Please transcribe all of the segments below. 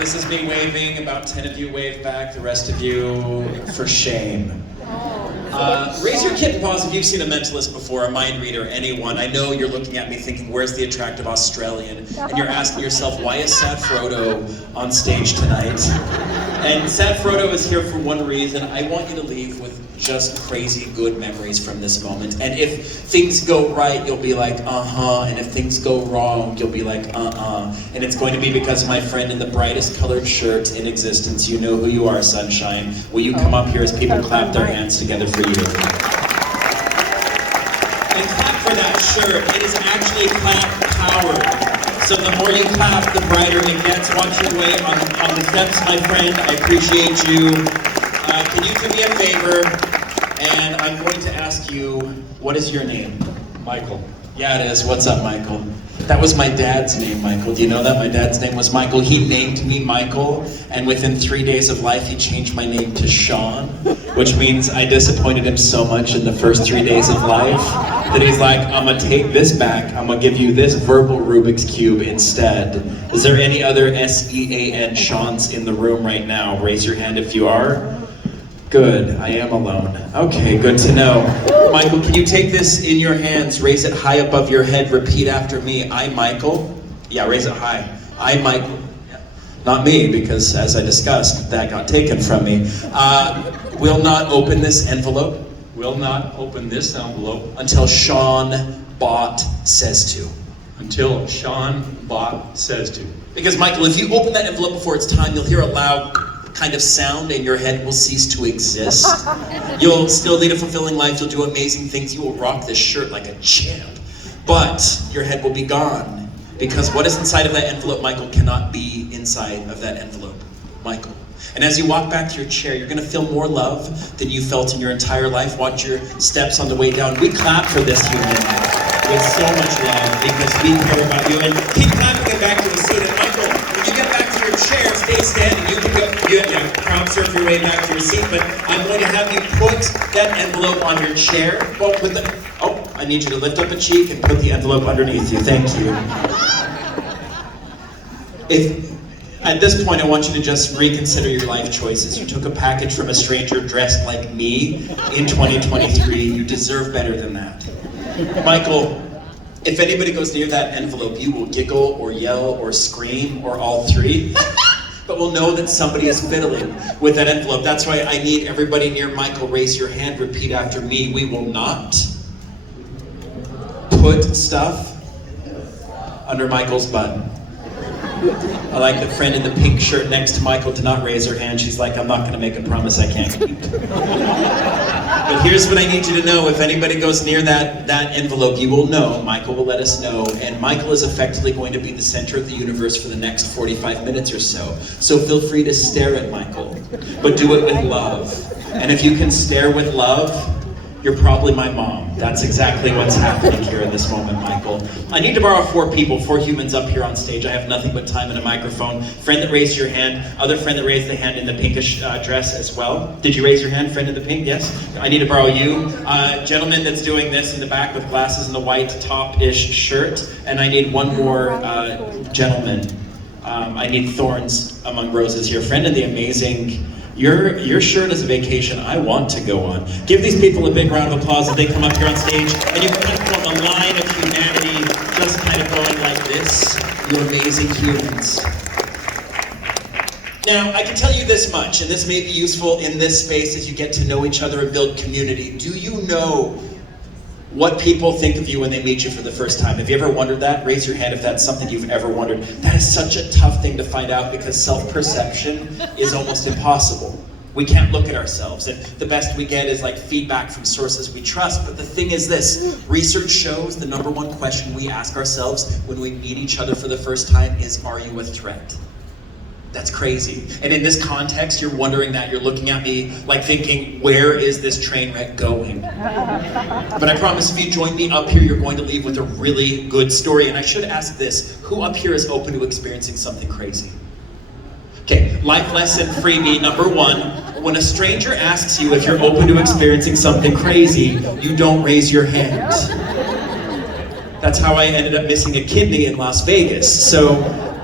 This is me waving. About 10 of you wave back. The rest of you, for shame. Raise your kitten paws if you've seen a mentalist before, a mind reader, anyone. I know you're looking at me thinking, where's the attractive Australian? And you're asking yourself, why is Sad Frodo on stage tonight? And Sad Frodo is here for one reason. I want you to leave with just crazy good memories from this moment. And if things go right, you'll be like, uh-huh. And if things go wrong, you'll be like, uh-uh. And it's going to be because my friend in the brightest colored shirt in existence. You know who you are, sunshine. Will you come up here as people clap their hands together for you? And clap for that shirt. It is actually clap powered. So the more you clap, the brighter it gets. Watch your way on the steps, my friend. I appreciate you. Can you do me a favor? And I'm going to ask you, what is your name? Michael. Yeah, it is. What's up, Michael? That was my dad's name, Michael. Do you know that? My dad's name was Michael. He named me Michael, and within 3 days of life, he changed my name to Sean, which means I disappointed him so much in the first 3 days of life that he's like, I'm gonna take this back. I'm gonna give you this verbal Rubik's Cube instead. Is there any other S-E-A-N Sean's in the room right now? Raise your hand if you are. Good, I am alone. Okay, good to know. Michael, can you take this in your hands, raise it high above your head, repeat after me. I, Michael. Yeah, raise it high. I, Michael. Not me, because as I discussed, that got taken from me. Will not open this envelope. Will not open this envelope Until Sean Bott says to. until Sean Bott says to. Because Michael, if you open that envelope before it's time, you'll hear a loud kind of sound and your head will cease to exist. You'll still lead a fulfilling life, you'll do amazing things, you will rock this shirt like a champ. But your head will be gone. Because what is inside of that envelope, Michael, cannot be inside of that envelope, Michael. And as you walk back to your chair, you're gonna feel more love than you felt in your entire life. Watch your steps on the way down. We clap for this human with so much love because we care about you. And keep clapping it back to the seat. And Michael, when you get back to your chair, stay standing. You can go, crowd surf your way back to your seat, but I'm going to have you put that envelope on your chair. Well, I need you to lift up a cheek and put the envelope underneath you. Thank you. At this point, I want you to just reconsider your life choices. You took a package from a stranger dressed like me in 2023. You deserve better than that. Michael, if anybody goes near that envelope, you will giggle or yell or scream or all three. But we'll know that somebody is fiddling with that envelope. That's why I need everybody near Michael, raise your hand, repeat after me. We will not put stuff under Michael's butt. I like the friend in the pink shirt next to Michael did not raise her hand. She's like, I'm not gonna make a promise I can't keep. But here's what I need you to know. If anybody goes near that envelope, you will know. Michael will let us know. And Michael is effectively going to be the center of the universe for the next 45 minutes or so. So feel free to stare at Michael, but do it with love. And if you can stare with love, you're probably my mom. That's exactly what's happening here in this moment, Michael. I need to borrow 4 humans up here on stage. I have nothing but time and a microphone. Friend that raised your hand, other friend that raised the hand in the pinkish dress as well. Did you raise your hand, friend in the pink? Yes? I need to borrow you. Gentleman that's doing this in the back with glasses and the white top-ish shirt. And I need one more gentleman. I need thorns among roses here. Friend in the amazing... Your shirt is a vacation I want to go on. Give these people a big round of applause as they come up here on stage. And you can kind of form a line of humanity, just kind of going like this. You amazing humans. Now, I can tell you this much, and this may be useful in this space as you get to know each other and build community. Do you know what people think of you when they meet you for the first time? Have you ever wondered that? Raise your hand if that's something you've ever wondered. That is such a tough thing to find out because self-perception is almost impossible. We can't look at ourselves, and the best we get is like feedback from sources we trust. But the thing is this, research shows the #1 question we ask ourselves when we meet each other for the first time is, are you a threat? That's crazy. And in this context, you're wondering that. You're looking at me like thinking, where is this train wreck going? But I promise if you join me up here, you're going to leave with a really good story. And I should ask this, who up here is open to experiencing something crazy? Okay, life lesson freebie #1. When a stranger asks you if you're open to experiencing something crazy, you don't raise your hand. That's how I ended up missing a kidney in Las Vegas. So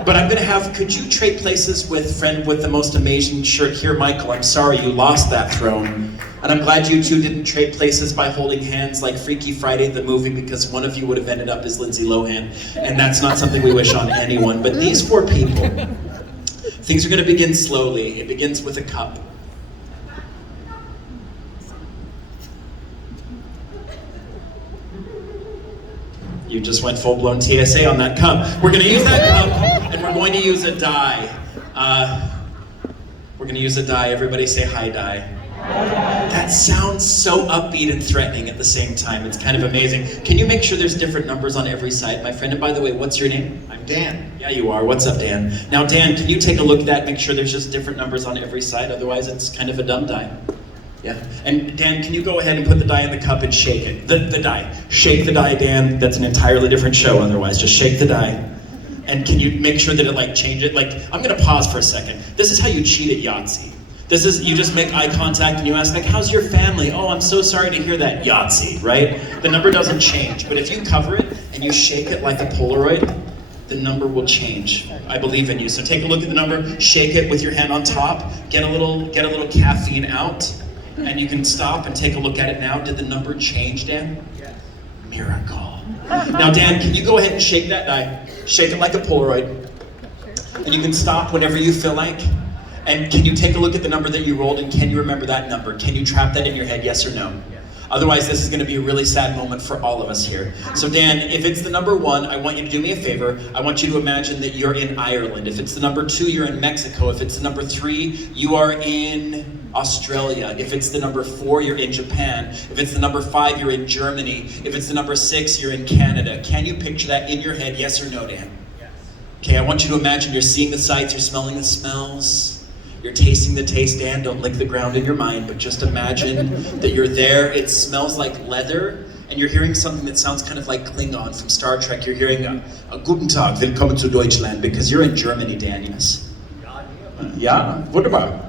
But I'm gonna have, could you trade places with friend with the most amazing shirt here, Michael? I'm sorry you lost that throne. And I'm glad you two didn't trade places by holding hands like Freaky Friday the movie, because one of you would have ended up as Lindsay Lohan. And that's not something we wish on anyone. But these four people, things are gonna begin slowly. It begins with a cup. You just went full-blown TSA on that cup. We're gonna use that cup, and we're going to use a die. We're gonna use a die. Everybody say hi, die. That sounds so upbeat and threatening at the same time. It's kind of amazing. Can you make sure there's different numbers on every side, my friend? And by the way, what's your name? I'm Dan. Yeah, you are. What's up, Dan? Now, Dan, can you take a look at that, make sure there's just different numbers on every side? Otherwise, it's kind of a dumb die. Yeah. And Dan, can you go ahead and put the die in the cup and shake it? The die. Shake the die, Dan. That's an entirely different show otherwise. Just shake the die. And can you make sure that it like change it? Like, I'm gonna pause for a second. This is how you cheat at Yahtzee. This is, you just make eye contact and you ask like, how's your family? Oh, I'm so sorry to hear that. Yahtzee, right? The number doesn't change. But if you cover it and you shake it like a Polaroid, the number will change. I believe in you. So take a look at the number, shake it with your hand on top, get a little caffeine out. And you can stop and take a look at it now. Did the number change, Dan? Yes. Miracle. Now, Dan, can you go ahead and shake that die? Shake it like a Polaroid. And you can stop whenever you feel like. And can you take a look at the number that you rolled, and can you remember that number? Can you trap that in your head, yes or no? Yes. Otherwise, this is going to be a really sad moment for all of us here. So Dan, if it's the number 1, I want you to do me a favor. I want you to imagine that you're in Ireland. If it's the number 2, you're in Mexico. If it's the number 3, you are in Australia. If it's the number 4, you're in Japan. If it's the number 5, you're in Germany. If it's the number 6, you're in Canada. Can you picture that in your head, yes or no, Dan? Yes. Okay, I want you to imagine you're seeing the sights, you're smelling the smells. You're tasting the taste, Dan. Don't lick the ground in your mind, but just imagine that you're there. It smells like leather, and you're hearing something that sounds kind of like Klingon from Star Trek. You're hearing a Guten Tag, willkommen zu Deutschland, because you're in Germany, Dan, yes? Yeah, wunderbar.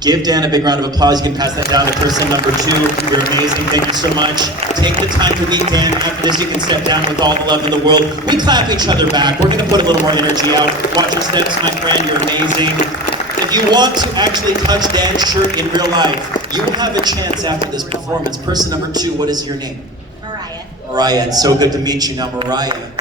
Give Dan a big round of applause. You can pass that down to person number 2. You're amazing. Thank you so much. Take the time to meet Dan. After this, you can step down with all the love in the world. We clap each other back. We're going to put a little more energy out. Watch your steps, my friend. You're amazing. If you want to actually touch Dan's shirt in real life, you will have a chance after this performance. Person number 2, what is your name? Mariah. Mariah, it's so good to meet you. Now, Mariah.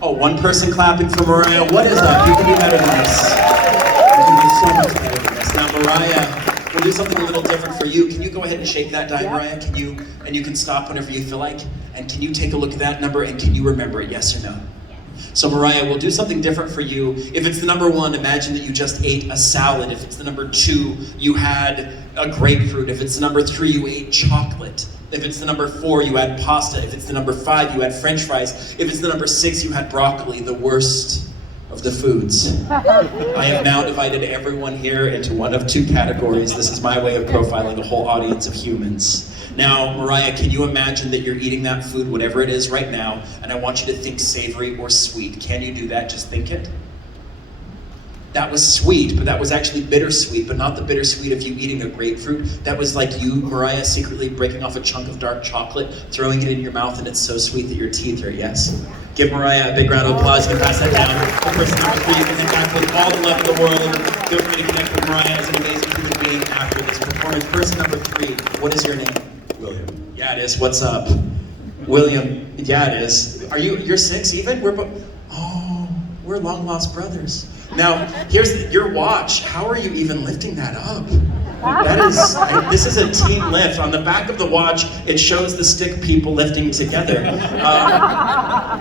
Oh, one person clapping for Mariah. What is up? You can be better than this. You can be so much better than this. Now, Mariah, we'll do something a little different for you. Can you go ahead and shake that die, Mariah? Can you? And you can stop whenever you feel like. And can you take a look at that number, and can you remember it, yes or no? So Mariah, we'll do something different for you. If it's the number 1, imagine that you just ate a salad. If it's the number 2, you had a grapefruit. If it's the number 3, you ate chocolate. If it's the number 4, you had pasta. If it's the number 5, you had French fries. If it's the number 6, you had broccoli, the worst of the foods. I have now divided everyone here into one of 2 categories. This is my way of profiling a whole audience of humans. Now, Mariah, can you imagine that you're eating that food, whatever it is right now, and I want you to think savory or sweet. Can you do that? Just think it. That was sweet, but that was actually bittersweet, but not the bittersweet of you eating a grapefruit. That was like you, Mariah, secretly breaking off a chunk of dark chocolate, throwing it in your mouth, and it's so sweet that your teeth hurt, yes? Give Mariah a big round of applause. You can pass that down. For person number 3, you can hang back with all the love in the world. Feel free to connect with Mariah as an amazing human being after this performance. Person number 3, what is your name? William. Yeah, it is. What's up? William. Yeah, it is. You're 6 even? We're long lost brothers. Now, here's your watch. How are you even lifting that up? This is a team lift. On the back of the watch, it shows the stick people lifting together.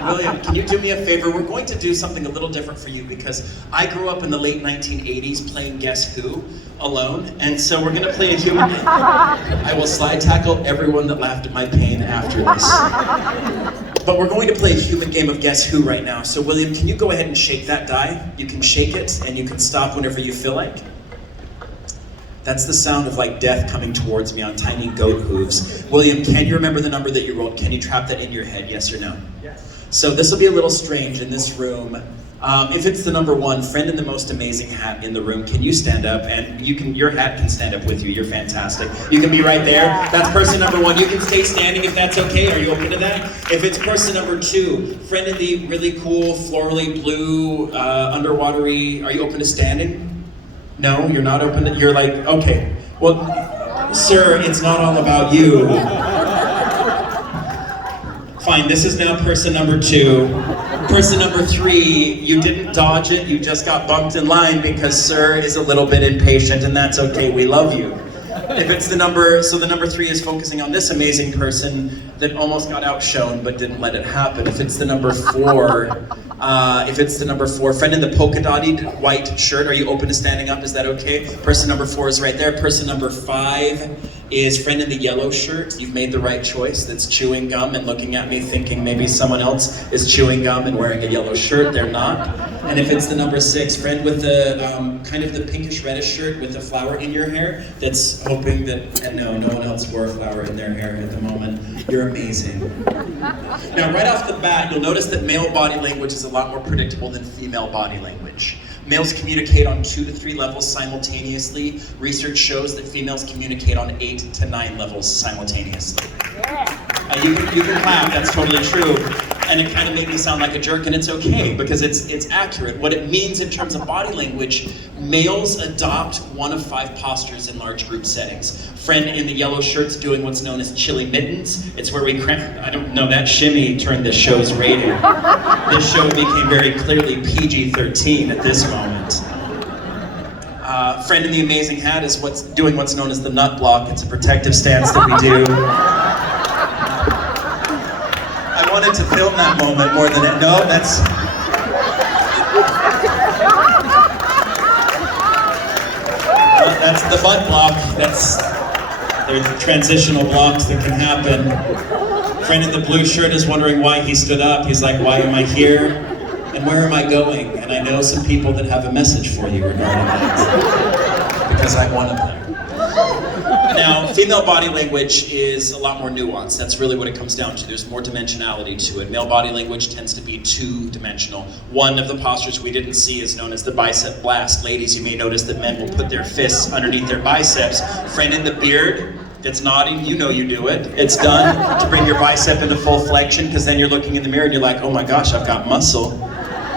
William, can you do me a favor? We're going to do something a little different for you because I grew up in the late 1980s playing Guess Who alone, and so we're going to play a human game. I will slide tackle everyone that laughed at my pain after this. But we're going to play a human game of Guess Who right now. So William, can you go ahead and shake that die? You can shake it, and you can stop whenever you feel like. That's the sound of like death coming towards me on tiny goat hooves. William, can you remember the number that you rolled? Can you trap that in your head, yes or no? Yes. So this will be a little strange in this room. If it's the number 1, friend in the most amazing hat in the room, can you stand up? And your hat can stand up with you. You're fantastic. You can be right there. That's person number 1. You can stay standing if that's okay. Are you open to that? If it's person number 2, friend in the really cool, florally blue, underwatery, are you open to standing? No, you're not open to, you're like, okay. Well, sir, it's not all about you. Fine, this is now person number 2. Person number 3, you didn't dodge it, you just got bumped in line because sir is a little bit impatient, and that's okay, we love you. If it's the number 3 is focusing on this amazing person that almost got outshone but didn't let it happen. If it's the number 4, friend in the polka dotted white shirt, are you open to standing up? Is that okay? Person number 4 is right there. Person number 5 is friend in the yellow shirt. You've made the right choice. That's chewing gum and looking at me thinking maybe someone else is chewing gum and wearing a yellow shirt. They're not. And if it's the number 6, friend with the kind of the pinkish reddish shirt with a flower in your hair, that's hoping that, and no one else wore a flower in their hair at the moment. You're amazing. Now, right off the bat, you'll notice that male body language is a lot more predictable than female body language. Males communicate on 2 to 3 levels simultaneously. Research shows that females communicate on 8 to 9 levels simultaneously. You can clap, that's totally true. And it kind of made me sound like a jerk, and it's okay, because it's accurate. What it means in terms of body language, males adopt 1 of 5 postures in large group settings. Friend in the yellow shirt's doing what's known as chili mittens. It's where we I don't know, that shimmy turned this show's rating. This show became very clearly PG-13 at this moment. Friend in the amazing hat is doing what's known as the nut block. It's a protective stance that we do. I wanted to film that moment more than that's the butt block. There's transitional blocks that can happen. Friend in the blue shirt is wondering why he stood up. He's like, why am I here? And where am I going? And I know some people that have a message for you regarding that. Because I'm one of them. Now, female body language is a lot more nuanced. That's really what it comes down to. There's more dimensionality to it. Male body language tends to be 2-dimensional. One of the postures we didn't see is known as the bicep blast. Ladies, you may notice that men will put their fists underneath their biceps. Friend in the beard that's nodding, you know you do it. It's done to bring your bicep into full flexion, because then you're looking in the mirror and you're like, oh my gosh, I've got muscle.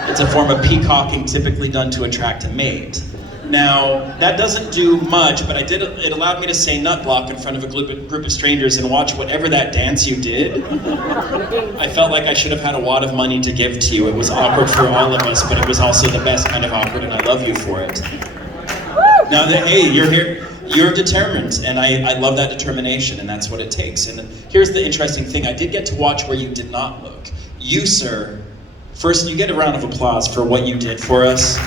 It's a form of peacocking typically done to attract a mate. Now, that doesn't do much, but it allowed me to say nut block in front of a group of strangers and watch whatever that dance you did. I felt like I should have had a wad of money to give to you. It was awkward for all of us, but it was also the best kind of awkward, and I love you for it. Now that, hey, you're here, you're determined, and I love that determination, and that's what it takes. And here's the interesting thing. I did get to watch where you did not look. You, sir, first, you get a round of applause for what you did for us.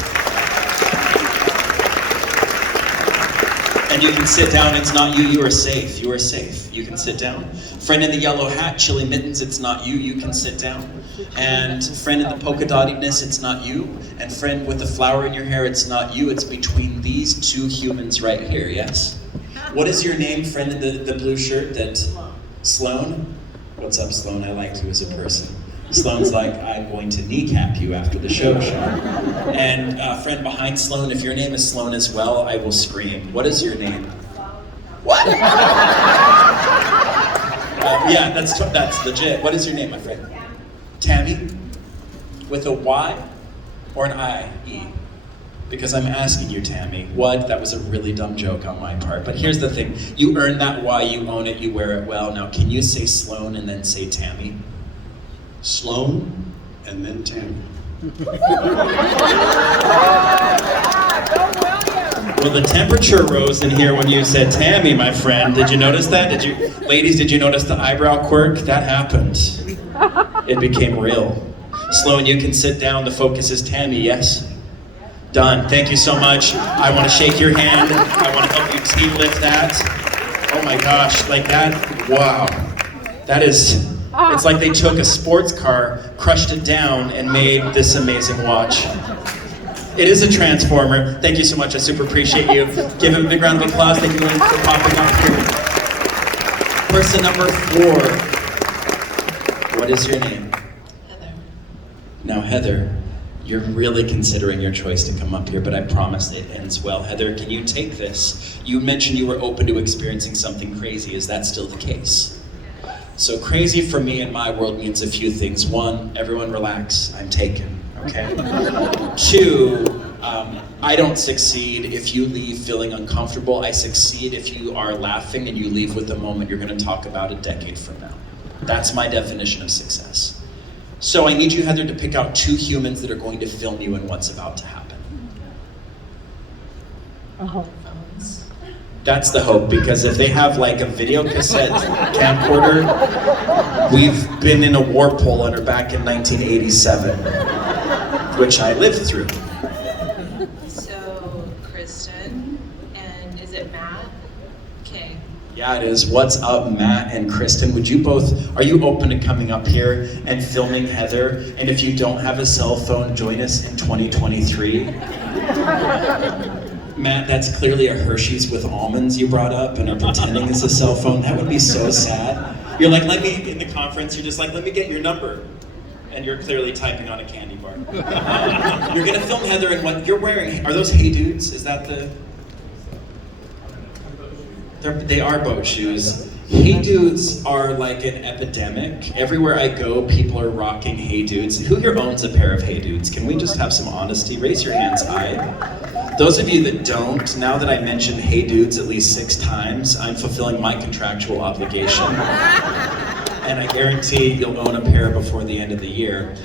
And you can sit down, it's not you, you are safe, you are safe. You can sit down. Friend in the yellow hat, chili mittens, it's not you, you can sit down. And friend in the polka dottedness, it's not you. And friend with the flower in your hair, it's not you, it's between these 2 humans right here, yes? What is your name, friend in the blue shirt Sloan? What's up, Sloan? I like you as a person. Sloan's like, I'm going to kneecap you after the show, Sean. And friend behind Sloan, if your name is Sloan as well, I will scream. What is your name? What? Yeah, that's legit. What is your name, my friend? Tammy? With a Y or an I-E? Because I'm asking you, Tammy. What? That was a really dumb joke on my part. But here's the thing. You earned that Y, you own it, you wear it well. Now, can you say Sloan and then say Tammy? Sloan, and then Tammy. Well, the temperature rose in here when you said Tammy, my friend. Did you notice that? Ladies, did you notice the eyebrow quirk? That happened. It became real. Sloan, you can sit down. The focus is Tammy, yes? Done. Thank you so much. I want to shake your hand. I want to help you team lift that. Oh my gosh, like that. Wow. That is... It's like they took a sports car, crushed it down, and made this amazing watch. It is a transformer. Thank you so much. I super appreciate you. Give him a big round of applause. Thank you for popping up here. Person number 4. What is your name? Heather. Now, Heather, You're really considering your choice to come up here, but I promise it ends well. Heather, can you take this? You mentioned you were open to experiencing something crazy. Is that still the case? So crazy for me in my world means a few things. One, everyone relax, I'm taken, okay? Two, I don't succeed if you leave feeling uncomfortable. I succeed if you are laughing and you leave with the moment you're gonna talk about a decade from now. That's my definition of success. So I need you, Heather, to pick out 2 humans that are going to film you in what's about to happen. That's the hope, because if they have like a video cassette camcorder, we've been in a warp hole under back in 1987, which I lived through. So, Kristen, and is it Matt? Okay. Yeah, it is. What's up, Matt and Kristen? Are you open to coming up here and filming Heather? And if you don't have a cell phone, join us in 2023. Matt, that's clearly a Hershey's with almonds you brought up and are pretending it's a cell phone. That would be so sad. You're like, in the conference, you're just like, let me get your number. And you're clearly typing on a candy bar. You're gonna film Heather in what you're wearing. Are those Hey Dudes? Is that the... They are boat shoes. Hey Dudes are like an epidemic. Everywhere I go, people are rocking Hey Dudes. Who here owns a pair of Hey Dudes? Can we just have some honesty? Raise your hands high. Those of you that don't, now that I mentioned Hey Dudes at least 6 times, I'm fulfilling my contractual obligation. And I guarantee you'll own a pair before the end of the year.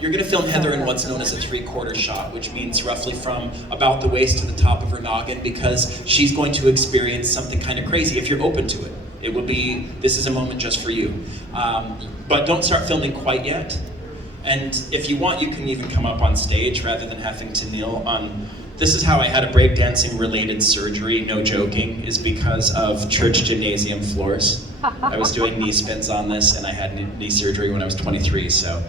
You're gonna film Heather in what's known as a 3/4 shot, which means roughly from about the waist to the top of her noggin, because she's going to experience something kind of crazy if you're open to it. It will be, this is a moment just for you. But don't start filming quite yet. And if you want, you can even come up on stage rather than having to kneel on. This is how I had a breakdancing related surgery, no joking, is because of church gymnasium floors. I was doing knee spins on this and I had knee surgery when I was 23, so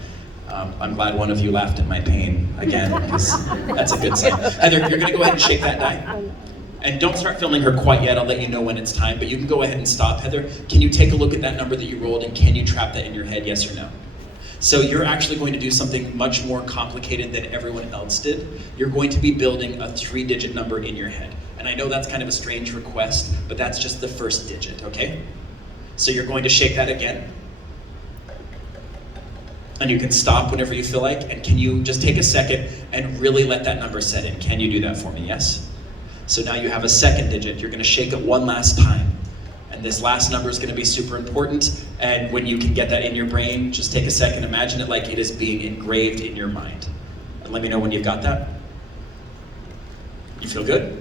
I'm glad one of you laughed at my pain again, because that's a good sign. Heather, you're gonna go ahead and shake that die. And don't start filming her quite yet, I'll let you know when it's time, but you can go ahead and stop. Heather, can you take a look at that number that you rolled and can you trap that in your head, yes or no? So you're actually going to do something much more complicated than everyone else did. You're going to be building a 3-digit number in your head. And I know that's kind of a strange request, but that's just the first digit, okay? So you're going to shake that again. And you can stop whenever you feel like, and can you just take a second and really let that number set in? Can you do that for me, yes? So now you have a 2nd digit. You're gonna shake it one last time. And this last number is gonna be super important, and when you can get that in your brain, just take a second, imagine it like it is being engraved in your mind. And let me know when you've got that. You feel good?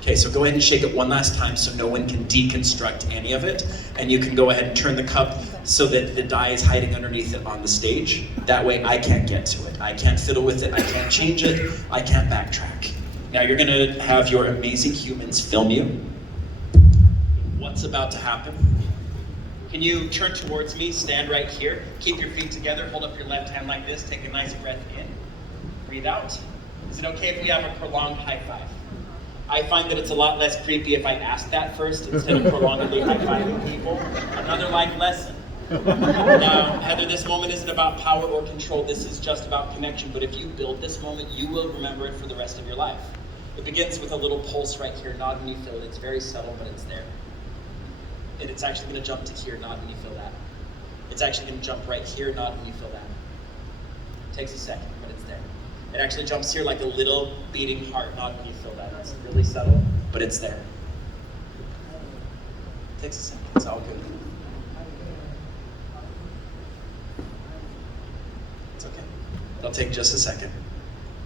Okay, so go ahead and shake it one last time so no one can deconstruct any of it. And you can go ahead and turn the cup so that the die is hiding underneath it on the stage. That way I can't get to it. I can't fiddle with it, I can't change it, I can't backtrack. Now you're gonna have your amazing humans film you. What's about to happen? Can you turn towards me, stand right here, keep your feet together, hold up your left hand like this, take a nice breath in, breathe out. Is it okay if we have a prolonged high five? I find that it's a lot less creepy if I ask that first instead of prolongedly high-fiving people. Another life lesson. Now, Heather, this moment isn't about power or control, this is just about connection, but if you build this moment, you will remember it for the rest of your life. It begins with a little pulse right here, nod when you feel it. It's very subtle, but it's there. And it's actually gonna jump to here, nod when you feel that. It's actually gonna jump right here, nod when you feel that. It takes a second, but it's there. It actually jumps here like a little beating heart, nod when you feel that. It's really subtle, but it's there. It takes a second, it's all good. It's okay. It'll take just a second.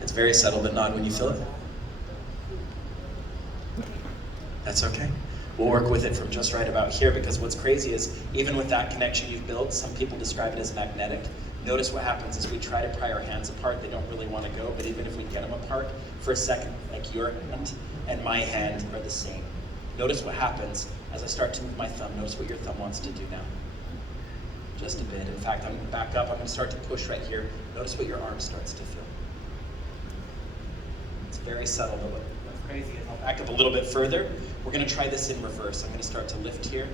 It's very subtle, but nod when you feel it. That's okay. We'll work with it from just right about here, because what's crazy is even with that connection you've built, some people describe it as magnetic. Notice what happens is we try to pry our hands apart, they don't really want to go, but even if we get them apart for a second, like your hand and my hand are the same. Notice what happens as I start to move my thumb. Notice what your thumb wants to do now. Just a bit. In fact, I'm going to back up, I'm going to start to push right here. Notice what your arm starts to feel. It's very subtle, but what's crazy is I'll back up a little bit further. We're going to try this in reverse. I'm going to start to lift here.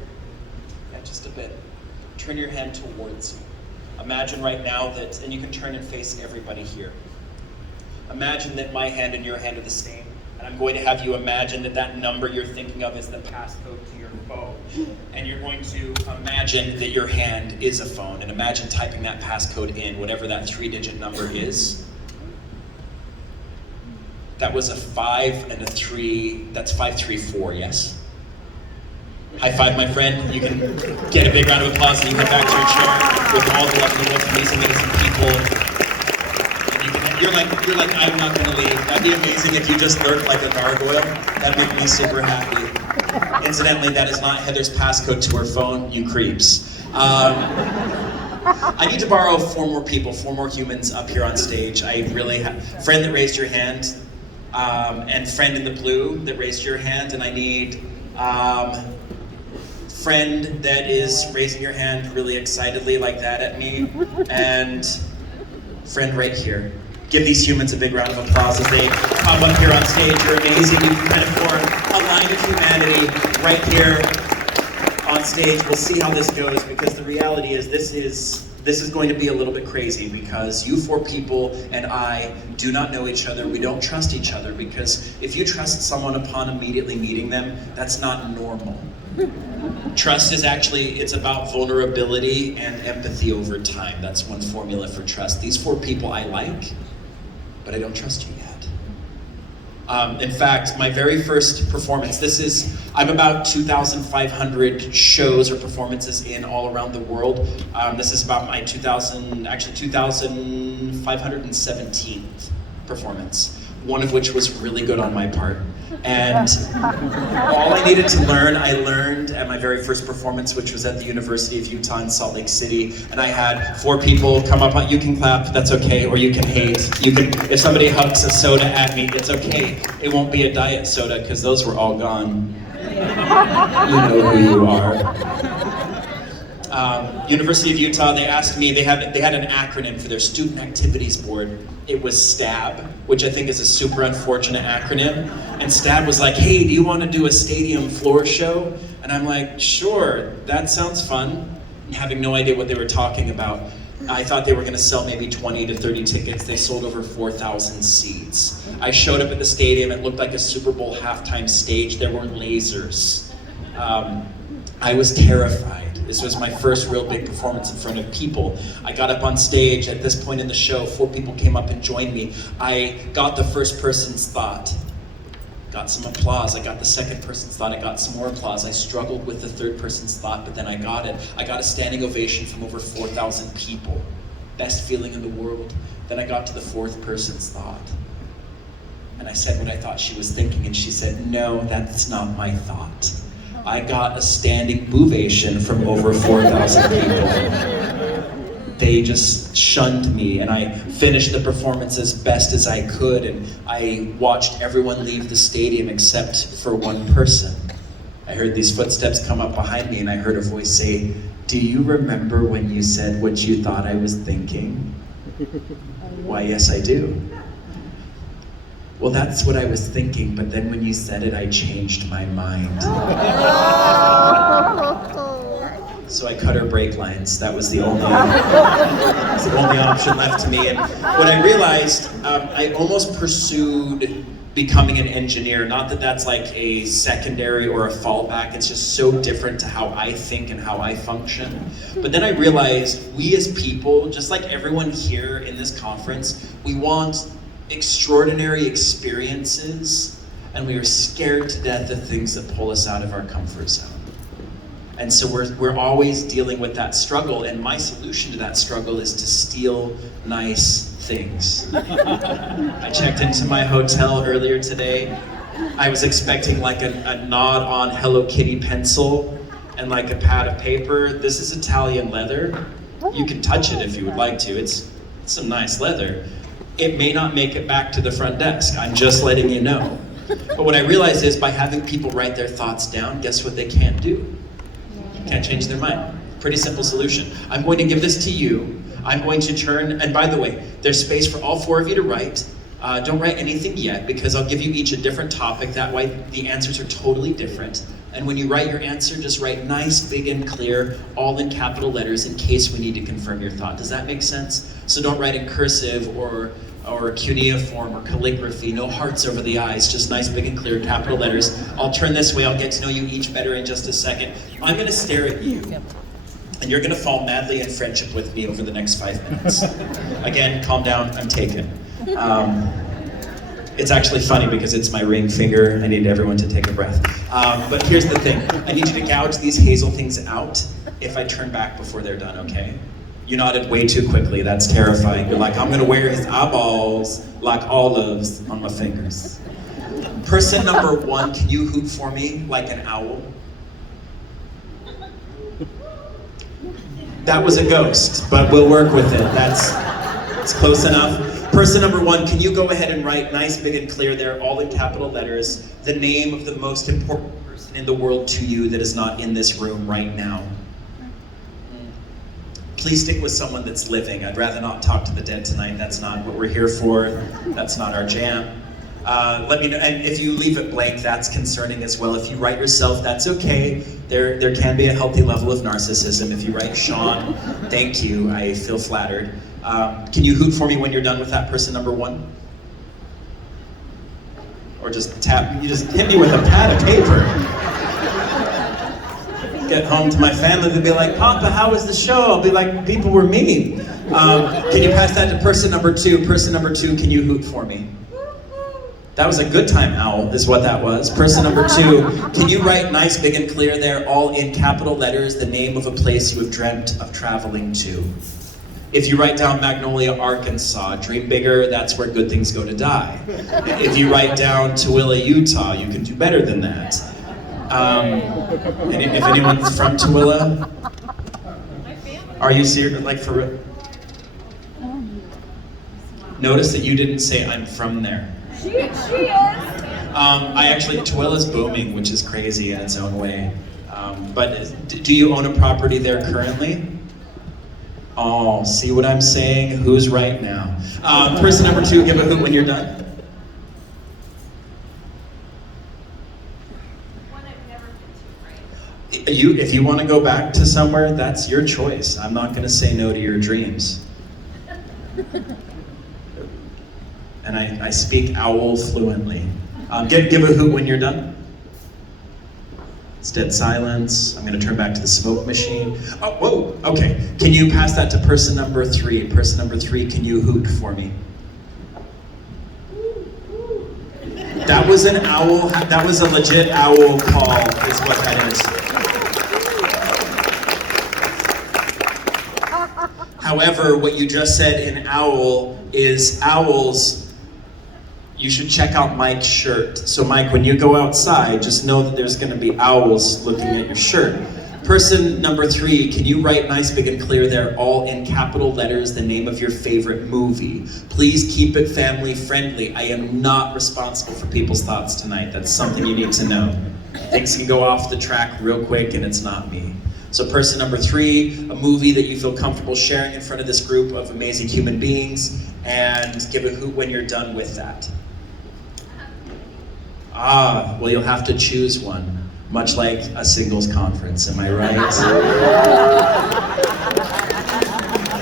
Yeah, just a bit. Turn your hand towards you. Imagine right now that, and you can turn and face everybody here. Imagine that my hand and your hand are the same. And I'm going to have you imagine that that number you're thinking of is the passcode to your phone. And you're going to imagine that your hand is a phone. And imagine typing that passcode in, whatever that 3-digit number is. That was a 5 and a 3. That's 534, yes? High five, my friend. You can get a big round of applause and you come back to your chair with all the lovely, amazing people. You're like, I'm not gonna leave. That'd be amazing if you just lurked like a gargoyle. That'd make me super happy. Incidentally, that is not Heather's passcode to her phone, you creeps. I need to borrow 4 more people, 4 more humans up here on stage. I really have, friend that raised your hand, and friend in the blue that raised your hand, and I need, friend that is raising your hand really excitedly like that at me, and friend right here. Give these humans a big round of applause as they pop up here on stage. You're amazing. You can kind of form a line of humanity right here on stage. We'll see how this goes, because the reality is this is going to be a little bit crazy, because you 4 people and I do not know each other. We don't trust each other, because if you trust someone upon immediately meeting them, that's not normal. Trust is actually, it's about vulnerability and empathy over time. That's one formula for trust. These 4 people I like, but I don't trust you yet. In fact, my very first performance, I'm about 2,500 shows or performances in all around the world. This is about my 2,517th performance, one of which was really good on my part. And all I needed to learn, I learned at my very first performance, which was at the University of Utah in Salt Lake City. And I had 4 people come up, you can clap, that's okay, or you can hate. You can, if somebody hucks a soda at me, it's okay. It won't be a diet soda, because those were all gone. You know who you are. University of Utah, they asked me, they had an acronym for their student activities board. It was STAB, which I think is a super unfortunate acronym. And STAB was like, hey, do you want to do a stadium floor show? And I'm like, sure, that sounds fun. And having no idea what they were talking about. I thought they were going to sell maybe 20 to 30 tickets. They sold over 4,000 seats. I showed up at the stadium. It looked like a Super Bowl halftime stage. There were lasers. I was terrified. This was my first real big performance in front of people. I got up on stage. At this point in the show, 4 people came up and joined me. I got the first person's thought. Got some applause. I got the second person's thought. I got some more applause. I struggled with the third person's thought, but then I got it. I got a standing ovation from over 4,000 people. Best feeling in the world. Then I got to the 4th person's thought. And I said what I thought she was thinking, and she said, no, that's not my thought. I got a standing bovation from over 4,000 people. They just shunned me, and I finished the performance as best as I could, and I watched everyone leave the stadium except for one person. I heard these footsteps come up behind me, and I heard a voice say, do you remember when you said what you thought I was thinking? Why, yes, I do. Well, that's what I was thinking, but then when you said it, I changed my mind. So I cut her brake lines. That was the only option left to me. And when I realized, I almost pursued becoming an engineer. Not that that's like a secondary or a fallback. It's just so different to how I think and how I function. But then I realized we as people, just like everyone here in this conference, we want extraordinary experiences, and we are scared to death of things that pull us out of our comfort zone. And so we're always dealing with that struggle, and my solution to that struggle is to steal nice things. I checked into my hotel earlier today. I was expecting like a nod on Hello Kitty pencil and like a pad of paper. This is Italian leather. You can touch it if you would like to. It's some nice leather. It may not make it back to the front desk. I'm just letting you know. But what I realized is by having people write their thoughts down, guess what they can't do? Can't change their mind. Pretty simple solution. I'm going to give this to you. I'm going to turn, and by the way, there's space for all 4 of you to write. Don't write anything yet, because I'll give you each a different topic. That way the answers are totally different. And when you write your answer, just write nice, big and clear, all in capital letters in case we need to confirm your thought. Does that make sense? So don't write in cursive or or cuneiform or calligraphy, no hearts over the eyes, just nice big and clear capital letters. I'll turn this way, I'll get to know you each better in just a second. I'm gonna stare at you, and you're gonna fall madly in friendship with me over the next 5 minutes. Again, calm down, I'm taken. It's actually funny because it's my ring finger. I need everyone to take a breath. But here's the thing. I need you to gouge these hazel things out if I turn back before they're done, okay? You nodded way too quickly. That's terrifying. You're like, I'm gonna wear his eyeballs like olives on my fingers. Person number 1, can you hoot for me like an owl? That was a ghost, but we'll work with it. It's close enough. Person number 1, can you go ahead and write nice, big, and clear there, all in capital letters, the name of the most important person in the world to you that is not in this room right now? Please stick with someone that's living. I'd rather not talk to the dead tonight. That's not what we're here for. That's not our jam. Let me know, and if you leave it blank, that's concerning as well. If you write yourself, that's okay. There can be a healthy level of narcissism. If you write Sean, thank you, I feel flattered. Can you hoot for me when you're done with that person number 1? Or just tap, you just hit me with a pad of paper. Get home to my family, they'll be like, Papa, how was the show? I'll be like, people were mean. Can you pass that to person number 2? Person number 2, can you hoot for me? That was a good time owl, is what that was. Person number 2, can you write nice, big, and clear there, all in capital letters, the name of a place you have dreamt of traveling to? If you write down Magnolia, Arkansas, dream bigger, that's where good things go to die. If you write down Tooele, Utah, you can do better than that. And if anyone's from Tooele, are you serious? Like for real? Notice that you didn't say I'm from there. She is. Tooele's booming, which is crazy in its own way. But do you own a property there currently? Oh, see what I'm saying? Who's right now? Person number 2, give a hoot when you're done. If you want to go back to somewhere, that's your choice. I'm not going to say no to your dreams. And I speak owl fluently. Give a hoot when you're done. It's dead silence. I'm going to turn back to the smoke machine. Oh, whoa, okay. Can you pass that to person number 3? Person number 3, can you hoot for me? That was an owl, that was a legit owl call, is what that is. However, what you just said in owl is owls. You should check out Mike's shirt. So Mike, when you go outside, just know that there's gonna be owls looking at your shirt. Person number 3, can you write nice, big, and clear there, all in capital letters, the name of your favorite movie? Please keep it family friendly. I am not responsible for people's thoughts tonight. That's something you need to know. Things can go off the track real quick and it's not me. So person number 3, a movie that you feel comfortable sharing in front of this group of amazing human beings, and give a hoot when you're done with that. Well, you'll have to choose one, much like a singles conference, am I right?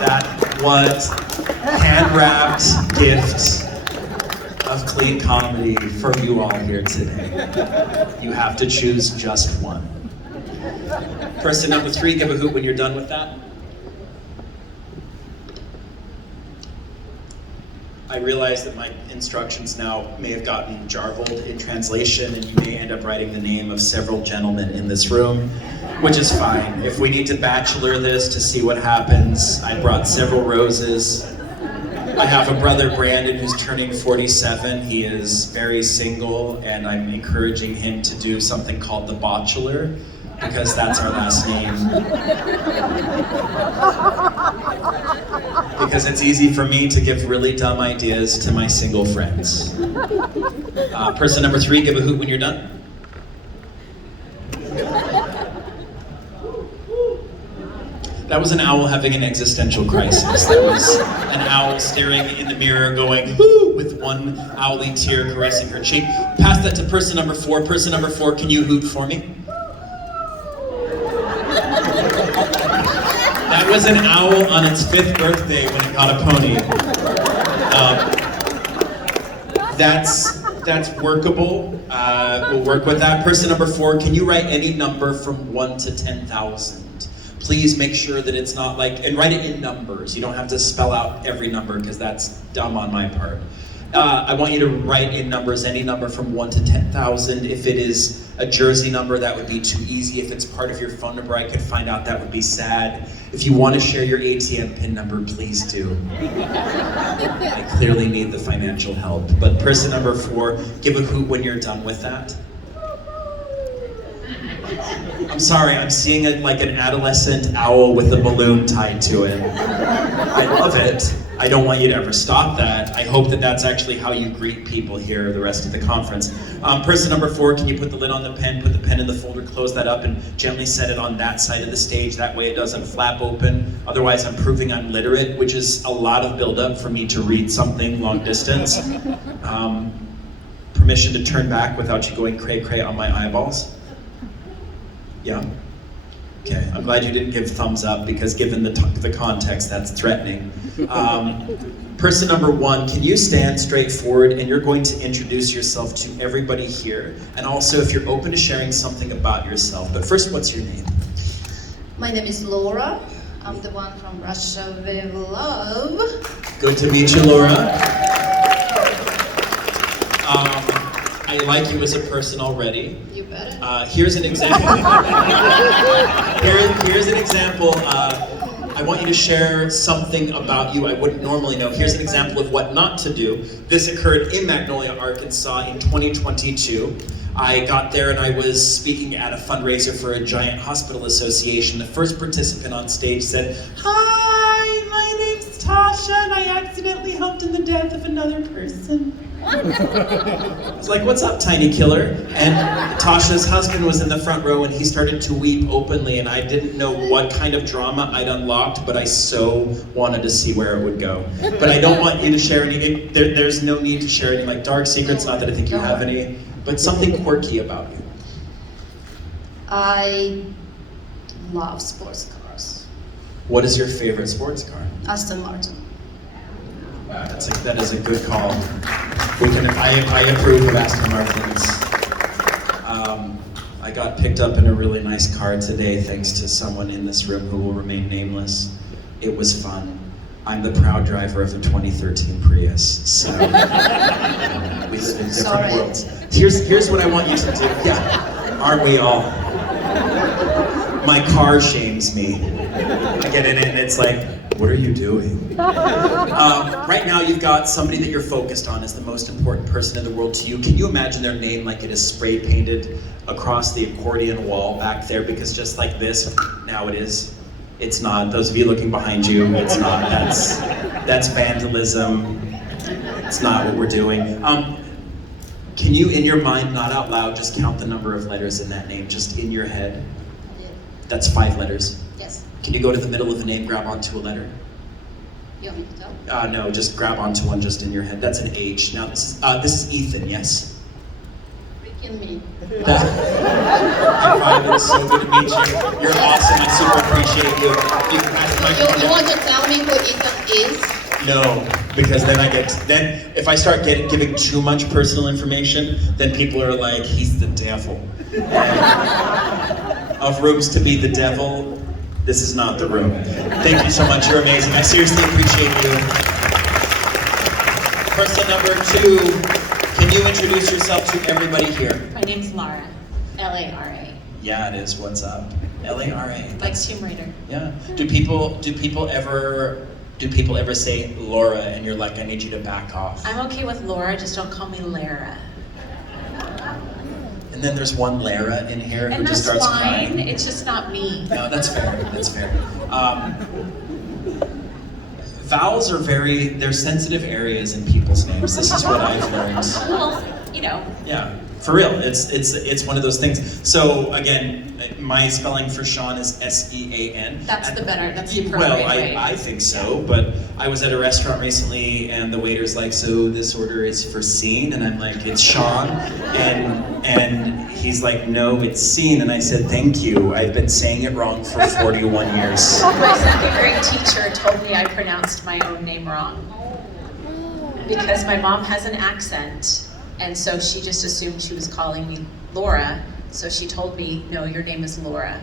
That was hand-wrapped gift of clean comedy for you all here today. You have to choose just one. Person number 3, give a hoot when you're done with that. I realize that my instructions now may have gotten jarbled in translation, and you may end up writing the name of several gentlemen in this room, which is fine. If we need to bachelor this to see what happens, I brought several roses. I have a brother, Brandon, who's turning 47. He is very single, and I'm encouraging him to do something called the Botchular, because that's our last name. Because it's easy for me to give really dumb ideas to my single friends. Person number 3, give a hoot when you're done. That was an owl having an existential crisis. That was an owl staring in the mirror going, whoo, with one owly tear caressing her cheek. Pass that to person number 4. Person number 4, can you hoot for me? That was an owl on its 5th birthday when it got a pony. That's workable. We'll work with that. Person number 4, can you write any number from 1 to 10,000? Please make sure that it's not like, and write it in numbers. You don't have to spell out every number because that's dumb on my part. I want you to write in numbers, any number from 1 to 10,000. If it is a Jersey number, that would be too easy. If it's part of your phone number, I could find out, that would be sad. If you want to share your ATM PIN number, please do. I clearly need the financial help. But person number 4, give a hoot when you're done with that. I'm sorry, I'm seeing like an adolescent owl with a balloon tied to it. I love it. I don't want you to ever stop that. I hope that that's actually how you greet people here the rest of the conference. Person number 4, can you put the lid on the pen, put the pen in the folder, close that up, and gently set it on that side of the stage. That way it doesn't flap open. Otherwise, I'm proving I'm literate, which is a lot of buildup for me to read something long distance. Permission to turn back without you going cray-cray on my eyeballs? Yeah? Okay, I'm glad you didn't give thumbs up because given the context, that's threatening. Person number 1, can you stand straight forward and you're going to introduce yourself to everybody here, and also if you're open to sharing something about yourself. But first, what's your name? My name is Laura. I'm the one from Russia with love. Good to meet you, Laura. I like you as a person already. You better. Here's an example. Here's an example. I want you to share something about you I wouldn't normally know. Here's an example of what not to do. This occurred in Magnolia, Arkansas in 2022. I got there and I was speaking at a fundraiser for a giant hospital association. The first participant on stage said, "Hi, my name's Tasha and I accidentally helped in the death of another person." I was like, "What's up, tiny killer?" And Tasha's husband was in the front row and he started to weep openly, and I didn't know what kind of drama I'd unlocked, but I so wanted to see where it would go. But I don't want you to share any, there's no need to share any like dark secrets, not that I think you have any, but something quirky about you. I love sports cars. What is your favorite sports car? Aston Martin. That is a good call. I approve of Aston Martins. I got picked up in a really nice car today thanks to someone in this room who will remain nameless. It was fun. I'm the proud driver of the 2013 Prius, so we live in different worlds. Here's what I want you to do. Yeah, aren't we all? My car shames me. I get in it and it's like, what are you doing? Right now you've got somebody that you're focused on as the most important person in the world to you. Can you imagine their name like it is spray painted across the accordion wall back there? Because just like this, now it is. It's not. Those of you looking behind you, it's not. That's vandalism. It's not what we're doing. Can you, in your mind, not out loud, just count the number of letters in that name, just in your head? That's 5 letters. Yes. Can you go to the middle of the name, grab onto a letter? You want me to tell? No, just grab onto one just in your head. That's an H. Now this is Ethan, yes? Freaking me. High five, it's so good to meet you. You're awesome, I super appreciate you. You can pass the microphone You down. want to tell me who Ethan is? No, because then if I start giving too much personal information, then people are like, he's the devil. Of rooms to be the devil, this is not the room. Thank you so much, you're amazing. I seriously appreciate you. Person number 2, can you introduce yourself to everybody here? My name's Lara. Lara. Yeah, it is, what's up? L-A-R-A. Like Tomb Raider. Yeah. Do people ever say Laura and you're like, I need you to back off? I'm okay with Laura, just don't call me Lara. And then there's one Lara in here who And just that's starts fine, crying. it's just not me. No, that's fair, that's fair. Vowels are they're sensitive areas in people's names. This is what I've learned. Well, you know. Yeah, for real, it's one of those things. So again, my spelling for Sean is S-E-A-N. That's the appropriate way. I think so, but I was at a restaurant recently and the waiter's like, so this order is for Scene? And I'm like, it's Sean. And he's like, no, it's Scene. And I said, thank you, I've been saying it wrong for 41 years. My second grade teacher told me I pronounced my own name wrong. because my mom has an accent, and so she just assumed she was calling me Laura, so she told me, no, your name is Laura.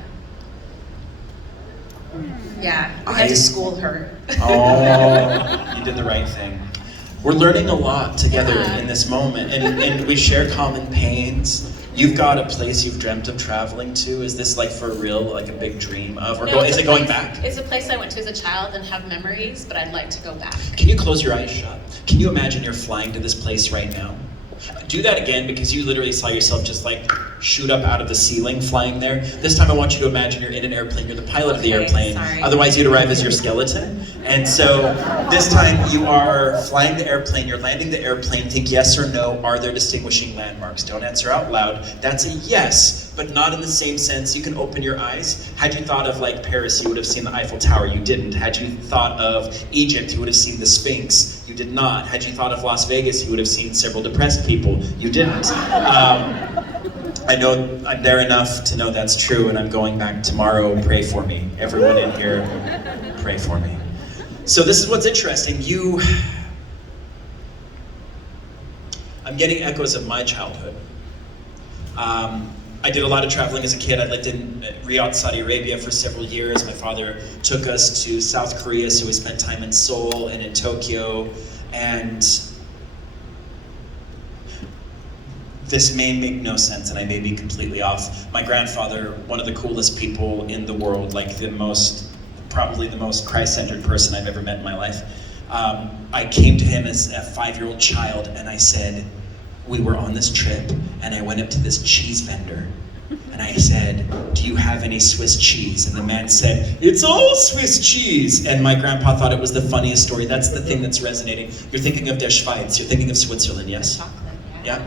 Yeah, I had to school her. Oh, you did the right thing. We're learning a lot together Yeah. in this moment, and we share common pains. You've got a place you've dreamt of traveling to. Is this like for real, like a big dream of, or No, is it's it a going place- back? It's a place I went to as a child and have memories, but I'd like to go back. Can you close your eyes shut? Can you imagine you're flying to this place right now? Do that again, because you literally saw yourself just like shoot up out of the ceiling flying there. This time I want you to imagine you're in an airplane, you're the pilot of the Okay, airplane. sorry. Otherwise you'd arrive as your skeleton. And so this time you are flying the airplane, you're landing the airplane, think yes or no, are there distinguishing landmarks? Don't answer out loud. That's a yes, but not in the same sense. You can open your eyes. Had you thought of like Paris, you would have seen the Eiffel Tower, you didn't. Had you thought of Egypt, you would have seen the Sphinx, you did not. Had you thought of Las Vegas, you would have seen several depressed people, you didn't. I know I'm there enough to know that's true, and I'm going back tomorrow. Pray for me. Everyone in here, pray for me. So this is what's interesting. I'm getting echoes of my childhood. I did a lot of traveling as a kid. I lived in Riyadh, Saudi Arabia for several years. My father took us to South Korea, so we spent time in Seoul and in Tokyo. And this may make no sense, and I may be completely off. My grandfather, one of the coolest people in the world, like probably the most Christ-centered person I've ever met in my life. I came to him as a 5-year-old child, and I said, we were on this trip, and I went up to this cheese vendor, and I said, do you have any Swiss cheese? And the man said, it's all Swiss cheese. And my grandpa thought it was the funniest story. That's the thing that's resonating. You're thinking of Der Schweiz, you're thinking of Switzerland, yes? Chocolate, Yeah?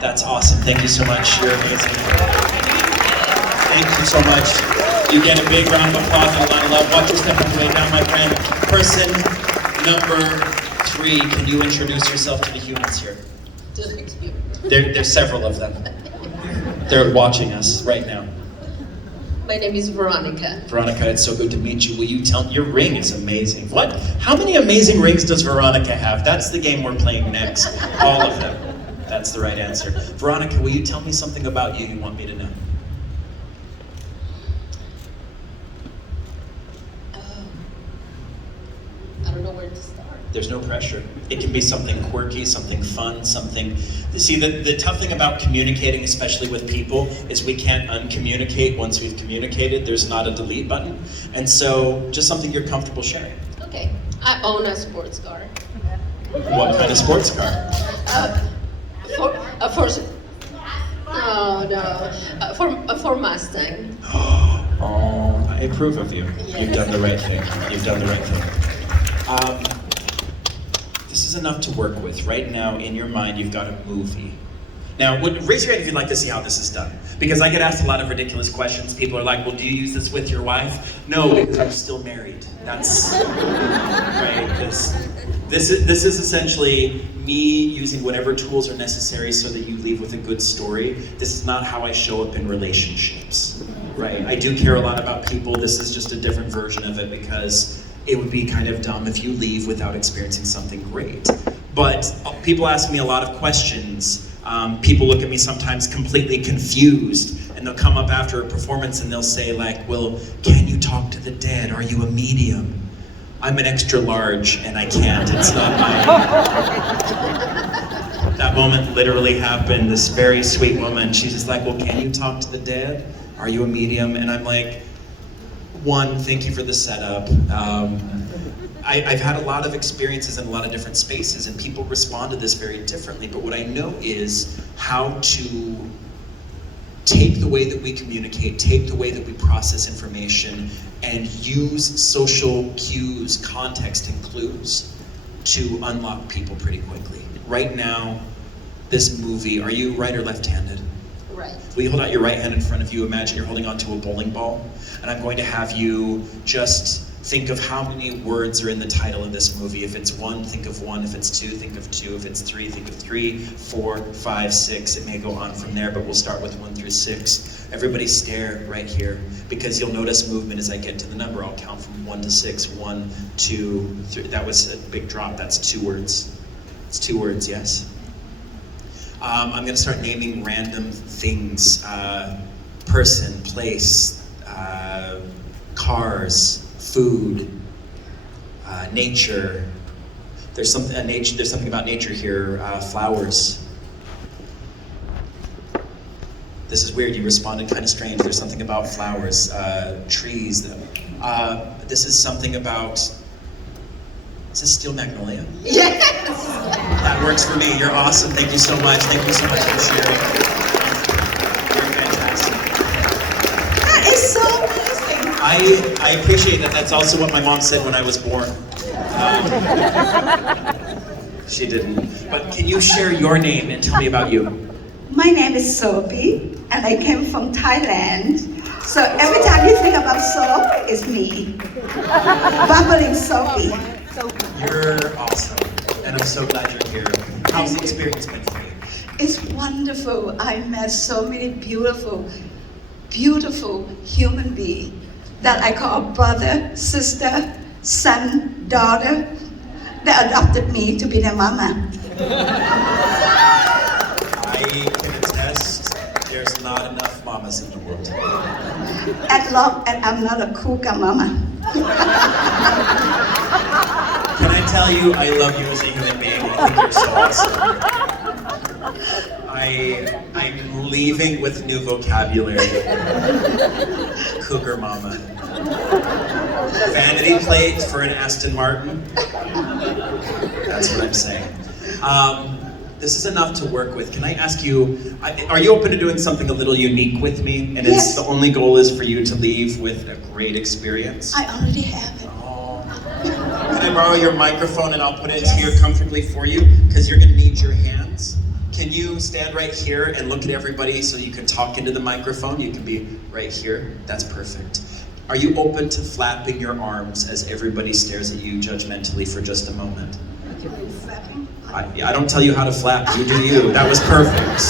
That's awesome. Thank you so much. You're amazing. Thank you so much. You get a big round of applause and a lot of love. Watch your step away now, my friend. Person number 3, can you introduce yourself to the humans here? There's several of them. They're watching us right now. My name is Veronica. Veronica, it's so good to meet you. Will you tell, your ring is amazing. What? How many amazing rings does Veronica have? That's the game we're playing next. All of them. That's the right answer. Veronica, will you tell me something about you want me to know? I don't know where to start. There's no pressure. It can be something quirky, something fun, something... You see, the tough thing about communicating, especially with people, is we can't uncommunicate once we've communicated. There's not a delete button. And so, just something you're comfortable sharing. Okay. I own a sports car. What kind of sports car? For Mustang. Oh, I approve of you. You've done the right thing. You've done the right thing. This is enough to work with. Right now, in your mind, you've got a movie. Now, raise your hand if you'd like to see how this is done. Because I get asked a lot of ridiculous questions. People are like, well, do you use this with your wife? No, because I'm still married. That's right, because this is essentially me using whatever tools are necessary so that you leave with a good story. This is not how I show up in relationships, right? I do care a lot about people. This is just a different version of it because it would be kind of dumb if you leave without experiencing something great. But people ask me a lot of questions. People look at me sometimes completely confused, and they'll come up after a performance and they'll say like, well, can you talk to the dead? Are you a medium? I'm an extra large and I can't, it's not mine. That moment literally happened. This very sweet woman, she's just like, well, can you talk to the dead? Are you a medium? And I'm like, one, thank you for the setup. I've had a lot of experiences in a lot of different spaces and people respond to this very differently, but what I know is how to take the way that we communicate, take the way that we process information, and use social cues, context, and clues to unlock people pretty quickly. Right now, this movie, are you right or left-handed? Right. Will you hold out your right hand in front of you? Imagine you're holding onto a bowling ball, and I'm going to have you just think of how many words are in the title of this movie. If it's 1, think of 1. If it's 2, think of 2. If it's 3, think of 3. 4, 5, 6. It may go on from there, but we'll start with 1 through 6. Everybody stare right here, because you'll notice movement as I get to the number. I'll count from 1 to 6. 1, 2, 3. That was a big drop. That's 2 words. It's 2 words, yes. I'm going to start naming random things. Person, place, cars, food, nature. There's something about nature here. Flowers. This is weird. You responded kind of strange. There's something about flowers, trees. This is something about. Is this steel magnolia? Yes! That works for me. You're awesome. Thank you so much. Thank you so much for sharing. You're fantastic. That is so amazing. I appreciate that. That's also what my mom said when I was born. She didn't. But can you share your name and tell me about you? My name is Sophie, and I came from Thailand. So every time you think about soap, it's me. Bubbling Sophie. You're awesome. And I'm so glad you're here. How's the experience been for you? It's wonderful. I met so many beautiful, beautiful human beings that I call brother, sister, son, daughter. They adopted me to be their mama. I can attest there's not enough mamas in the world. And I'm not a cougar mama. Can I tell you, I love you as a human being. I think you're so awesome. I'm leaving with new vocabulary. Cougar mama. Vanity plate for an Aston Martin. That's what I'm saying. This is enough to work with. Can I ask you, are you open to doing something a little unique with me? And Yes. the only goal is for you to leave with a great experience? I already have it. Oh. Can I borrow your microphone and I'll put it Yes. here comfortably for you? Because you're gonna need your hands. Can you stand right here and look at everybody so you can talk into the microphone? You can be right here. That's perfect. Are you open to flapping your arms as everybody stares at you judgmentally for just a moment? I don't tell you how to flap, you do you. That was perfect.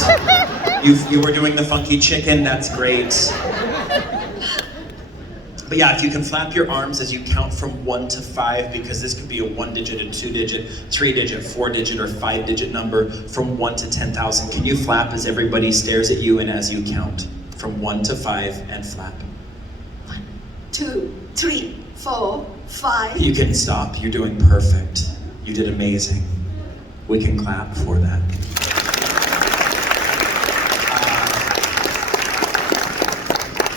You were doing the funky chicken, that's great. But yeah, if you can flap your arms as you count from 1 to 5, because this could be a 1-digit, a 2-digit, 3-digit, 4-digit, or 5-digit number from 1 to 10,000. Can you flap as everybody stares at you and as you count from 1 to 5 and flap? 1, 2, 3, 4, 5. You can stop. You're doing perfect. You did amazing. We can clap for that.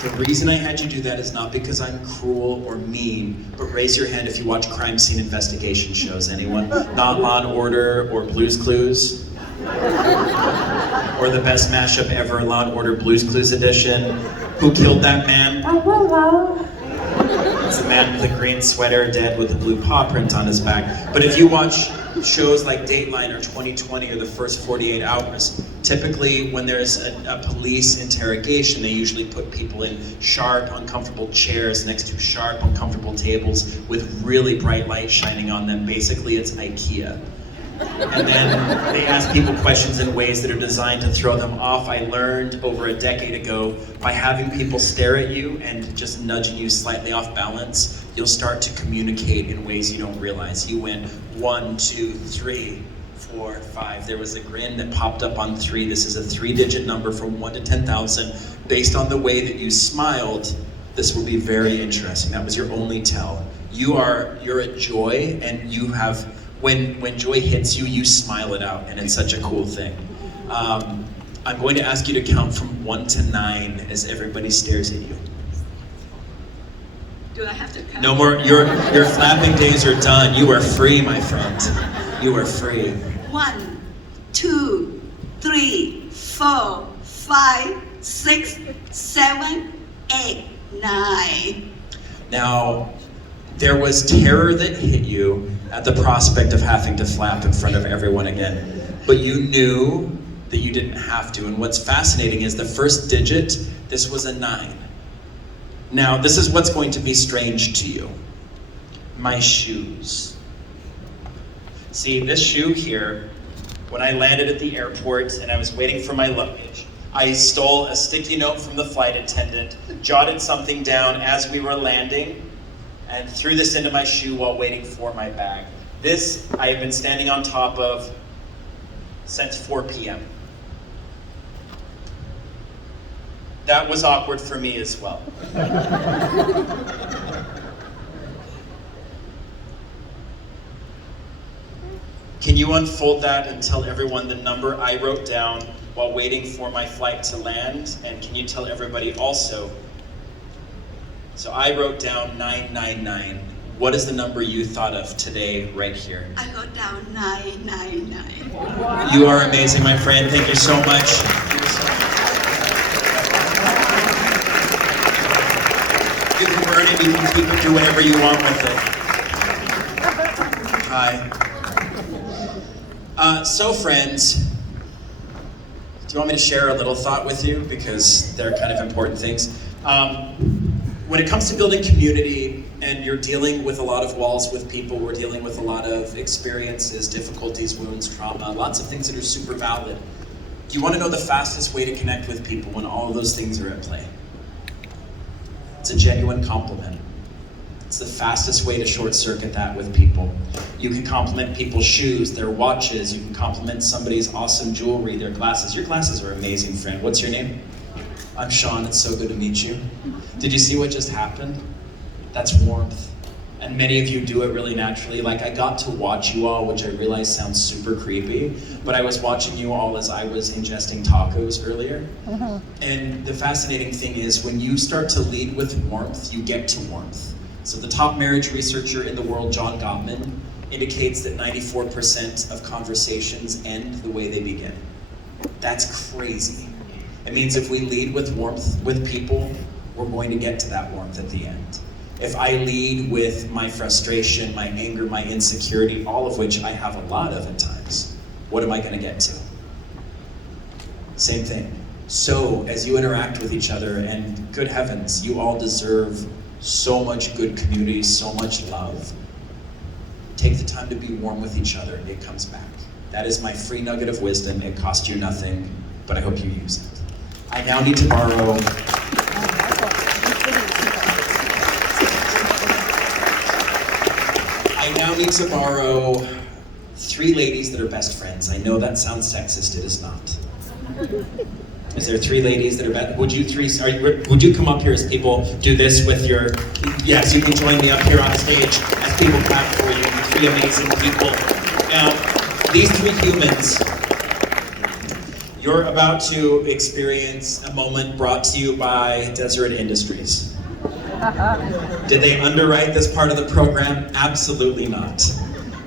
The reason I had you do that is not because I'm cruel or mean, but raise your hand if you watch crime scene investigation shows. Anyone? Not Law and Order or Blue's Clues? Or the best mashup ever, Law and Order Blue's Clues edition. Who killed that man? It's a man with a green sweater, dead with a blue paw print on his back. But if you watch shows like Dateline or 2020 or The First 48 Hours, typically when there's a police interrogation, they usually put people in sharp, uncomfortable chairs next to sharp, uncomfortable tables with really bright light shining on them. Basically, it's IKEA. And then they ask people questions in ways that are designed to throw them off. I learned over a decade ago, by having people stare at you and just nudging you slightly off balance, you'll start to communicate in ways you don't realize. You went 1, 2, 3, 4, 5. There was a grin that popped up on 3. This is a 3-digit number from 1 to 10,000. Based on the way that you smiled, this will be very interesting. That was your only tell. You're a joy, and you have, when joy hits you, you smile it out, and it's such a cool thing. I'm going to ask you to count from 1 to 9 as everybody stares at you. Do I have to count? No more, your flapping days are done. You are free, my friend. You are free. 1, 2, 3, 4, 5, 6, 7, 8, 9. Now, there was terror that hit you at the prospect of having to flap in front of everyone again. But you knew that you didn't have to. And what's fascinating is the first digit, this was a 9. Now, this is what's going to be strange to you. My shoes. See, this shoe here, when I landed at the airport and I was waiting for my luggage, I stole a sticky note from the flight attendant, jotted something down as we were landing, and threw this into my shoe while waiting for my bag. This I have been standing on top of since 4 p.m. That was awkward for me as well. Can you unfold that and tell everyone the number I wrote down while waiting for my flight to land? And can you tell everybody also, so I wrote down 999. What is the number you thought of today, right here? I wrote down 999. You are amazing, my friend. Thank you so much. You can burn it, you can keep it, do whatever you want with it. Hi. So friends, do you want me to share a little thought with you? Because they're kind of important things. When it comes to building community and you're dealing with a lot of walls with people, we're dealing with a lot of experiences, difficulties, wounds, trauma, lots of things that are super valid. Do you want to know the fastest way to connect with people when all of those things are at play? It's a genuine compliment. It's the fastest way to short circuit that with people. You can compliment people's shoes, their watches, you can compliment somebody's awesome jewelry, their glasses. Your glasses are amazing, friend. What's your name? I'm Sean, it's so good to meet you. Did you see what just happened? That's warmth. And many of you do it really naturally. Like, I got to watch you all, which I realize sounds super creepy, but I was watching you all as I was ingesting tacos earlier. And the fascinating thing is, when you start to lead with warmth, you get to warmth. So the top marriage researcher in the world, John Gottman, indicates that 94% of conversations end the way they begin. That's crazy. It means if we lead with warmth with people, we're going to get to that warmth at the end. If I lead with my frustration, my anger, my insecurity, all of which I have a lot of at times, what am I going to get to? Same thing. So as you interact with each other, and good heavens, you all deserve so much good community, so much love. Take the time to be warm with each other. It comes back. That is my free nugget of wisdom. It costs you nothing, but I hope you use it. I now need to borrow three ladies that are best friends. I know that sounds sexist, it is not. Is there three ladies that are best? Would you come up here as people do this with your, yes, you can join me up here on stage as people clap for you, three amazing people. Now, these three humans, you're about to experience a moment brought to you by Deseret Industries. Did they underwrite this part of the program? Absolutely not.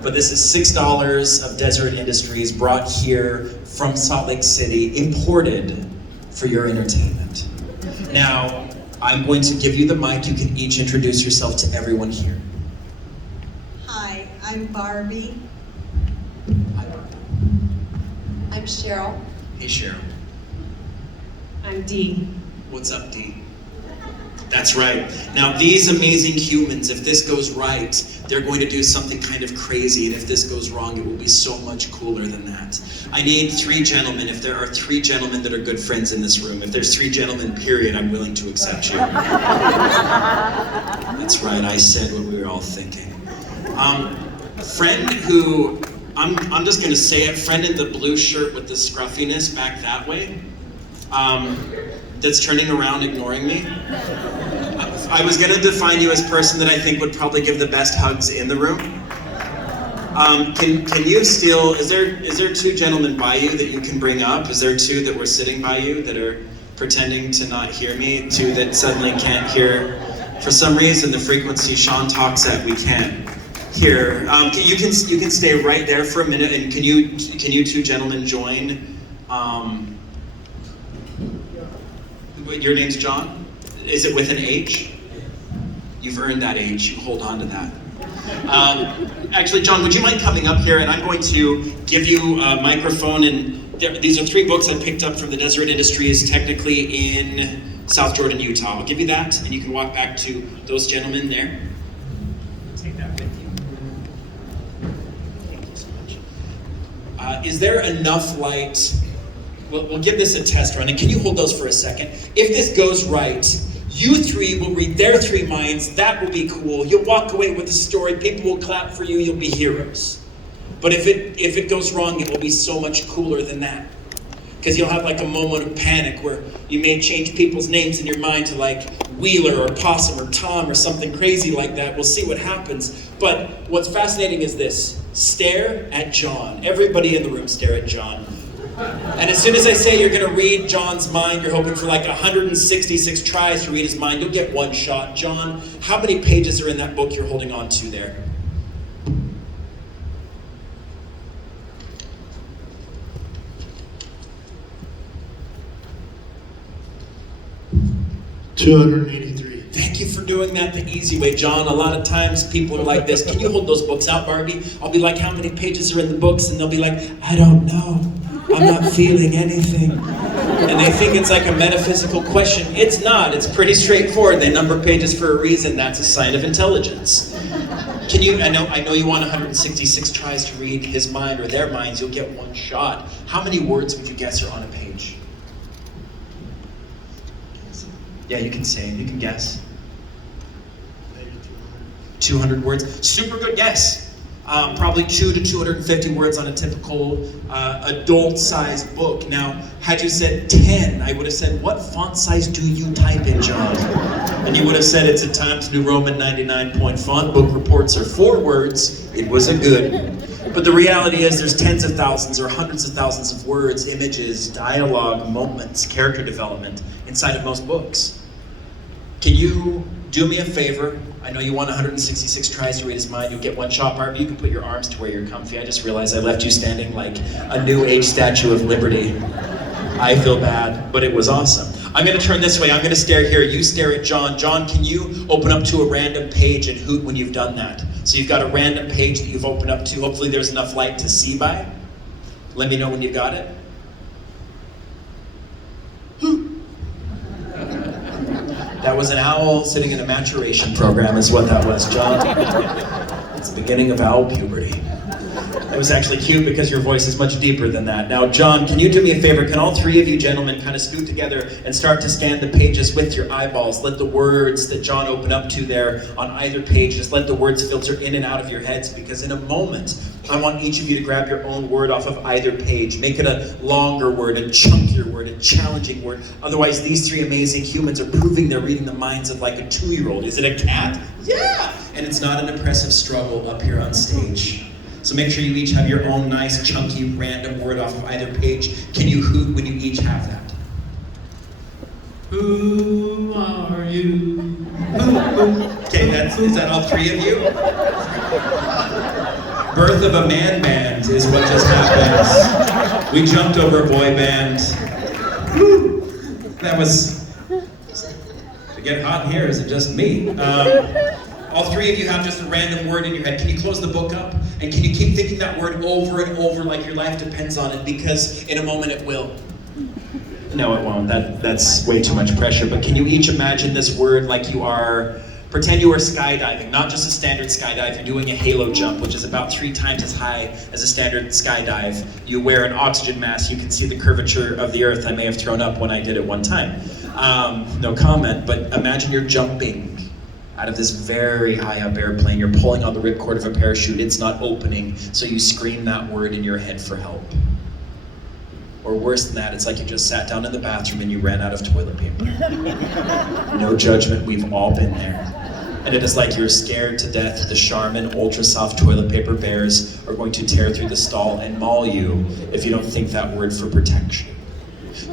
But this is $6 of Deseret Industries brought here from Salt Lake City, imported for your entertainment. Now, I'm going to give you the mic. You can each introduce yourself to everyone here. Hi, I'm Barbie. Hi, Barbara. I'm Cheryl. Hey, Cheryl. I'm Dee. What's up, Dee? That's right. Now, these amazing humans, if this goes right, they're going to do something kind of crazy, and if this goes wrong, it will be so much cooler than that. I need three gentlemen. If there are three gentlemen that are good friends in this room, if there's three gentlemen, period, I'm willing to accept you. That's right, I said what we were all thinking. Friend who, I'm just gonna say it, friend in the blue shirt with the scruffiness back that way, that's turning around ignoring me. I was gonna define you as person that I think would probably give the best hugs in the room. Can you still, is there two gentlemen by you that you can bring up? Is there two that were sitting by you that are pretending to not hear me? Two that suddenly can't hear? For some reason, the frequency Sean talks at, we can't hear. You can stay right there for a minute, and can you two gentlemen join? Your name's John? Is it with an H? You've earned that H. You hold on to that. Actually, John, would you mind coming up here? And I'm going to give you a microphone. And these are three books I picked up from the Deseret Industries, technically in South Jordan, Utah. I'll give you that, and you can walk back to those gentlemen there. Take that with you. Thank you so much. Is there enough light? We'll give this a test run, and can you hold those for a second? If this goes right, you three will read their three minds. That will be cool. You'll walk away with a story. People will clap for you. You'll be heroes. But if it goes wrong, it will be so much cooler than that. Because you'll have like a moment of panic where you may change people's names in your mind to like Wheeler or Possum or Tom or something crazy like that. We'll see what happens. But what's fascinating is this. Stare at John. Everybody in the room stare at John. And as soon as I say you're going to read John's mind, you're hoping for like 166 tries to read his mind. You'll get one shot. John, how many pages are in that book you're holding on to there? $283. Thank you for doing that the easy way, John. A lot of times people are like this. Can you hold those books out, Barbie? I'll be like, how many pages are in the books? And they'll be like, I don't know. I'm not feeling anything. And they think it's like a metaphysical question. It's not. It's pretty straightforward. They number pages for a reason. That's a sign of intelligence. Can you, I know you want 166 tries to read his mind or their minds. You'll get one shot. How many words would you guess are on a page? Yeah, you can say, you can guess. Maybe 200 words. Super good guess. Probably 2 to 250 words on a typical adult-sized book. Now, had you said 10, I would have said, what font size do you type in, John? And you would have said it's a Times New Roman 99-point font. Book reports are 4 words. It was a good. But the reality is there's tens of thousands or hundreds of thousands of words, images, dialogue, moments, character development inside of most books. Can you do me a favor? I know you want 166 tries to read his mind. You'll get one shot. Barbie, you can put your arms to where you're comfy. I just realized I left you standing like a New Age Statue of Liberty. I feel bad, but it was awesome. I'm going to turn this way. I'm going to stare here. You stare at John. John, can you open up to a random page and hoot when you've done that? So you've got a random page that you've opened up to. Hopefully there's enough light to see by. Let me know when you got it. That was an owl sitting in a maturation program is what that was, John. It's the beginning of owl puberty. It was actually cute because your voice is much deeper than that. Now, John, can you do me a favor? Can all 3 of you gentlemen kind of scoot together and start to scan the pages with your eyeballs? Let the words that John opened up to there on either page, just let the words filter in and out of your heads, because in a moment, I want each of you to grab your own word off of either page. Make it a longer word, a chunkier word, a challenging word. Otherwise, these 3 amazing humans are proving they're reading the minds of like a 2-year-old. Is it a cat? Yeah! And it's not an oppressive struggle up here on stage. So make sure you each have your own nice, chunky, random word off of either page. Can you hoot when you each have that? Who are you? Okay, is that all 3 of you? Birth of a man band is what just happened. We jumped over a boy band. Woo. That was, to get hot in here, is it just me? All 3 of you have just a random word in your head. Can you close the book up? And can you keep thinking that word over and over like your life depends on it? Because in a moment it will. No, it won't. That's way too much pressure. But can you each imagine this word like you are, pretend you are skydiving, not just a standard skydive. You're doing a halo jump, which is about 3 times as high as a standard skydive. You wear an oxygen mask. You can see the curvature of the earth I may have thrown up when I did it one time. No comment, but imagine you're jumping out of this very high up airplane. You're pulling on the ripcord of a parachute. It's not opening, so you scream that word in your head for help. Or worse than that, it's like you just sat down in the bathroom and you ran out of toilet paper. No judgment, we've all been there. And it is like you're scared to death the Charmin Ultra Soft toilet paper bears are going to tear through the stall and maul you if you don't think that word for protection.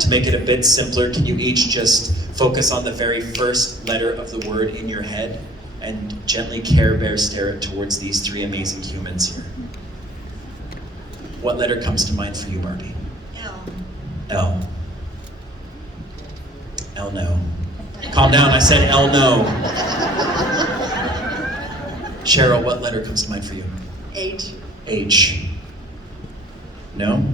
To make it a bit simpler, can you each just focus on the very first letter of the word in your head and gently Care Bear stare it towards these 3 amazing humans here? What letter comes to mind for you, Barbie? L. L. L no. Calm down, I said L no. Cheryl, what letter comes to mind for you? H. H. No?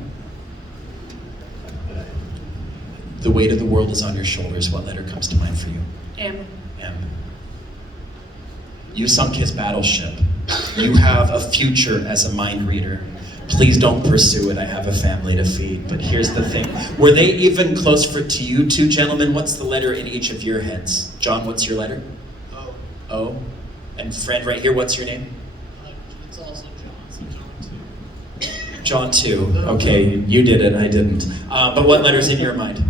The weight of the world is on your shoulders. What letter comes to mind for you? M. M. You sunk his battleship. You have a future as a mind reader. Please don't pursue it. I have a family to feed. But here's the thing. Were they even close to you 2 gentlemen? What's the letter in each of your heads? John, what's your letter? O. O. And friend right here, what's your name? It's also John, so John too. John 2. Okay, you did it, I didn't. But what letter's in your mind?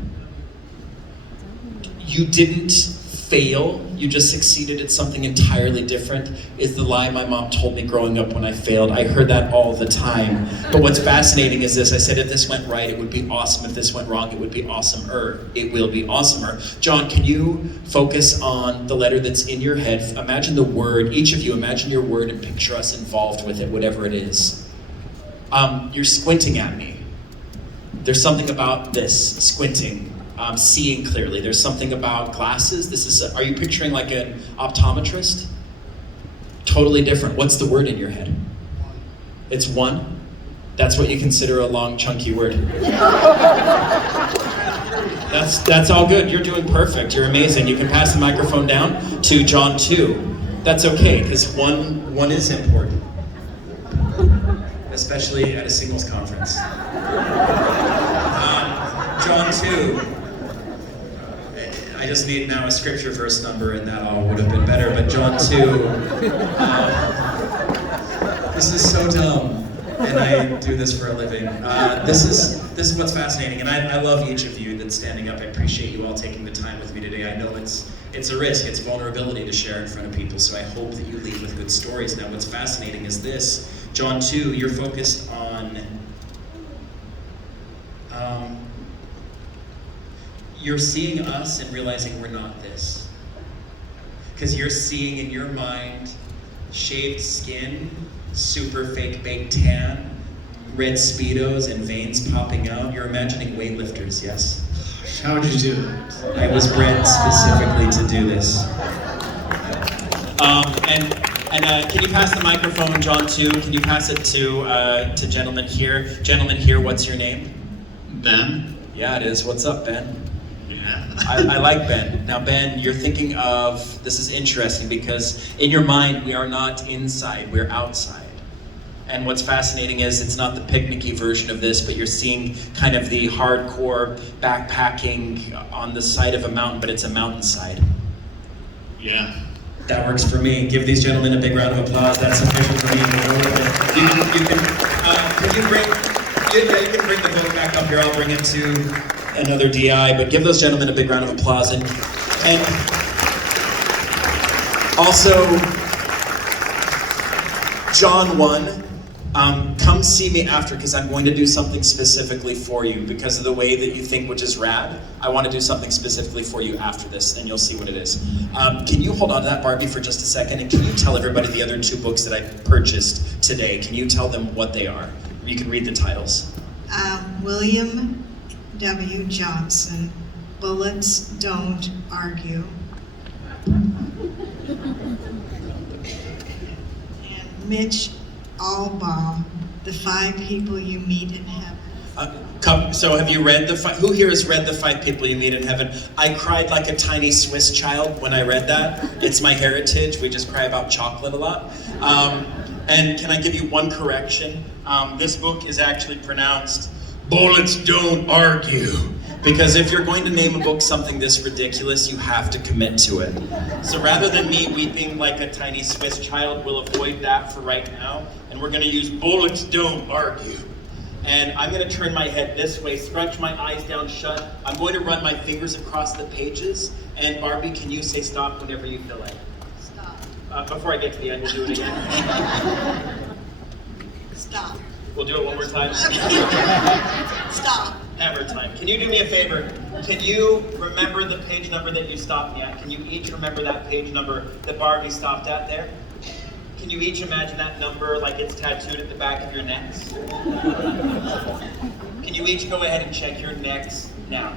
You didn't fail, you just succeeded at something entirely different, is the lie my mom told me growing up when I failed. I heard that all the time. But what's fascinating is this. I said if this went right, it would be awesome. If this went wrong, it would be awesomer. It will be awesomer. John, can you focus on the letter that's in your head? Imagine the word, each of you, imagine your word and picture us involved with it, whatever it is. You're squinting at me. There's something about this, squinting. Seeing clearly. There's something about glasses. Are you picturing like an optometrist? Totally different. What's the word in your head? It's one? That's what you consider a long, chunky word. That's all good. You're doing perfect. You're amazing. You can pass the microphone down to John 2. That's okay, because one is important. Especially at a singles conference. John 2. I just need now a scripture verse number and that all would have been better, but John 2, this is so dumb, and I do this for a living. This is what's fascinating, and I love each of you that's standing up. I appreciate you all taking the time with me today. I know it's a risk, it's vulnerability to share in front of people, so I hope that you leave with good stories. Now what's fascinating is this, John 2, you're focused on you're seeing us and realizing we're not this. Because you're seeing in your mind shaved skin, super fake baked tan, red Speedos and veins popping out. You're imagining weightlifters, yes? How would you do it? I was bred specifically to do this. Can you pass the microphone, John 2? Can you pass it to gentlemen here? Gentlemen here, what's your name? Ben? Yeah, it is. What's up, Ben? Yeah. I like Ben. Now, Ben, you're thinking of, this is interesting because in your mind, we are not inside, we're outside. And what's fascinating is it's not the picnicky version of this, but you're seeing kind of the hardcore backpacking on the side of a mountain, but it's a mountainside. Yeah. That works for me. Give these gentlemen a big round of applause. That's sufficient for me. You can bring the book back up here. I'll bring it to another DI, but give those gentlemen a big round of applause. And also, John 1, come see me after because I'm going to do something specifically for you because of the way that you think, which is rad. I want to do something specifically for you after this, and you'll see what it is. Can you hold on to that, Barbie, for just a second? And can you tell everybody the other two books that I purchased today? Can you tell them what they are? You can read the titles. William W. Johnson, Bullets Don't Argue. And Mitch Albaugh, The 5 People You Meet in Heaven. So have you read who here has read The 5 People You Meet in Heaven? I cried like a tiny Swiss child when I read that. It's my heritage. We just cry about chocolate a lot. And can I give you one correction? This book is actually pronounced Bullets Don't Argue. Because if you're going to name a book something this ridiculous, you have to commit to it. So rather than me weeping like a tiny Swiss child, we'll avoid that for right now. And we're going to use Bullets Don't Argue. And I'm going to turn my head this way, scrunch my eyes down shut. I'm going to run my fingers across the pages. And Barbie, can you say stop whenever you feel like? Stop. Before I get to the end, we'll do it again. Stop. We'll do it one more time. Stop. Hammer time. Can you do me a favor? Can you remember the page number that you stopped me at? Can you each remember that page number that Barbie stopped at there? Can you each imagine that number like it's tattooed at the back of your necks? Can you each go ahead and check your necks now?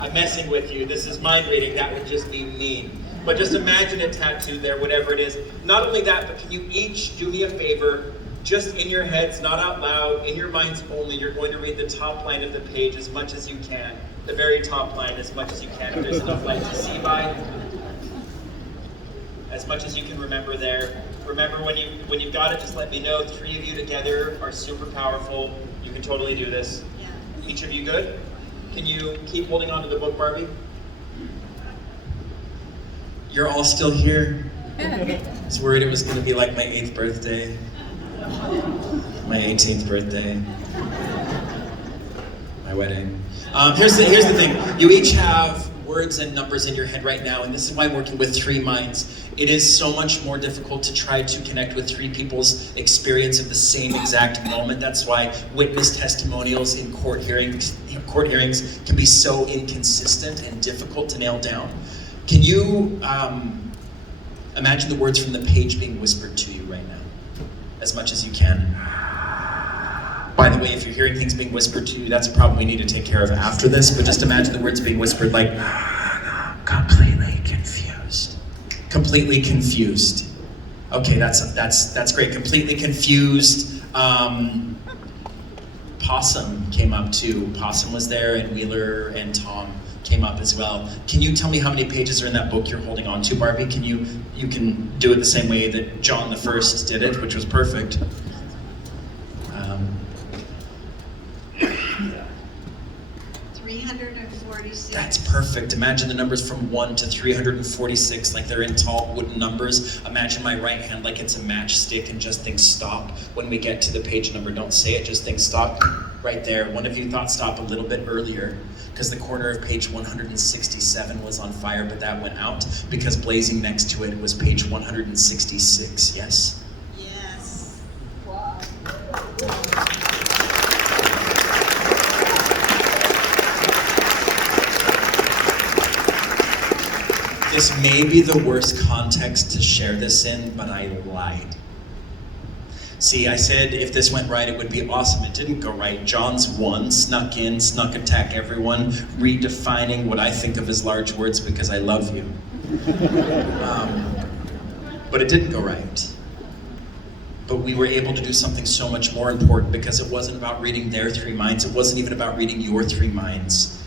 I'm messing with you. This is mind reading. That would just be mean. But just imagine it tattooed there, whatever it is. Not only that, but can you each do me a favor? Just in your heads, not out loud, in your minds only, you're going to read the top line of the page as much as you can. The very top line as much as you can. If there's enough light to see by. As much as you can remember there. Remember when you've got it, just let me know. 3 of you together are super powerful. You can totally do this. Yeah. Each of you good? Can you keep holding on to the book, Barbie? You're all still here? I was worried it was going to be like my 8th birthday. My 18th birthday. My wedding. Here's the thing. You each have words and numbers in your head right now, and this is why I'm working with three minds. It is so much more difficult to try to connect with three people's experience of the same exact moment. That's why witness testimonials in court hearings can be so inconsistent and difficult to nail down. Can you imagine the words from the page being whispered to you right now, as much as you can? By the way, if you're hearing things being whispered to you, that's a problem we need to take care of after this, but just imagine the words being whispered like, completely confused. Completely confused. Okay, that's great. Completely confused. Possum came up too. Possum was there, and Wheeler and Tom came up as well. Can you tell me how many pages are in that book you're holding on to, Barbie? You can do it the same way that John the First did it, which was perfect. 346. That's perfect. Imagine the numbers from 1 to 346 like they're in tall wooden numbers. Imagine my right hand like it's a matchstick and just think stop. When we get to the page number, don't say it, just think stop right there. One of you thought stop a little bit earlier because the corner of page 167 was on fire, but that went out because blazing next to it was page 166, yes? Yes. This may be the worst context to share this in, but I lied. See, I said if this went right, it would be awesome. It didn't go right. John's one, snuck in, snuck attack everyone, redefining what I think of as large words because I love you. But it didn't go right. But we were able to do something so much more important because it wasn't about reading their three minds. It wasn't even about reading your three minds.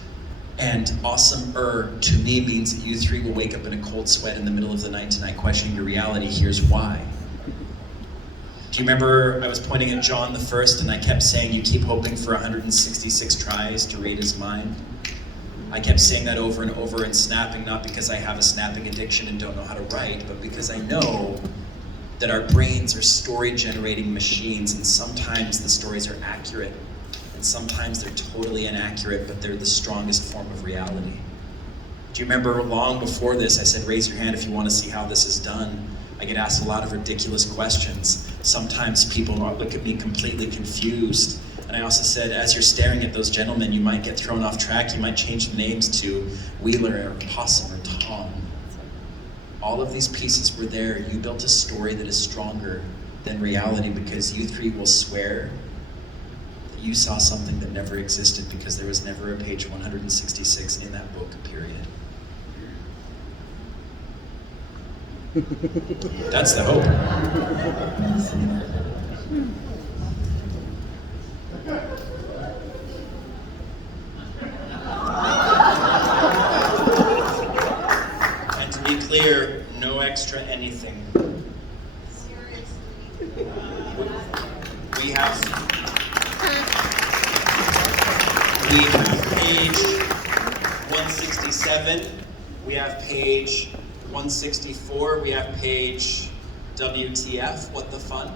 And awesomer to me means that you three will wake up in a cold sweat in the middle of the night tonight questioning your reality. Here's why. Do you remember I was pointing at John the First and I kept saying you keep hoping for 166 tries to read his mind? I kept saying that over and over and snapping, not because I have a snapping addiction and don't know how to write, but because I know that our brains are story-generating machines, and sometimes the stories are accurate, and sometimes they're totally inaccurate, but they're the strongest form of reality. Do you remember long before this, I said, raise your hand if you want to see how this is done. I get asked a lot of ridiculous questions. Sometimes people look at me completely confused. And I also said, as you're staring at those gentlemen, you might get thrown off track. You might change the names to Wheeler or Possum or Tom. All of these pieces were there. You built a story that is stronger than reality because you three will swear that you saw something that never existed because there was never a page 166 in that book, period. That's the hope. And to be clear, no extra anything. We have page 167. We have page 164. We have page WTF. What the fun?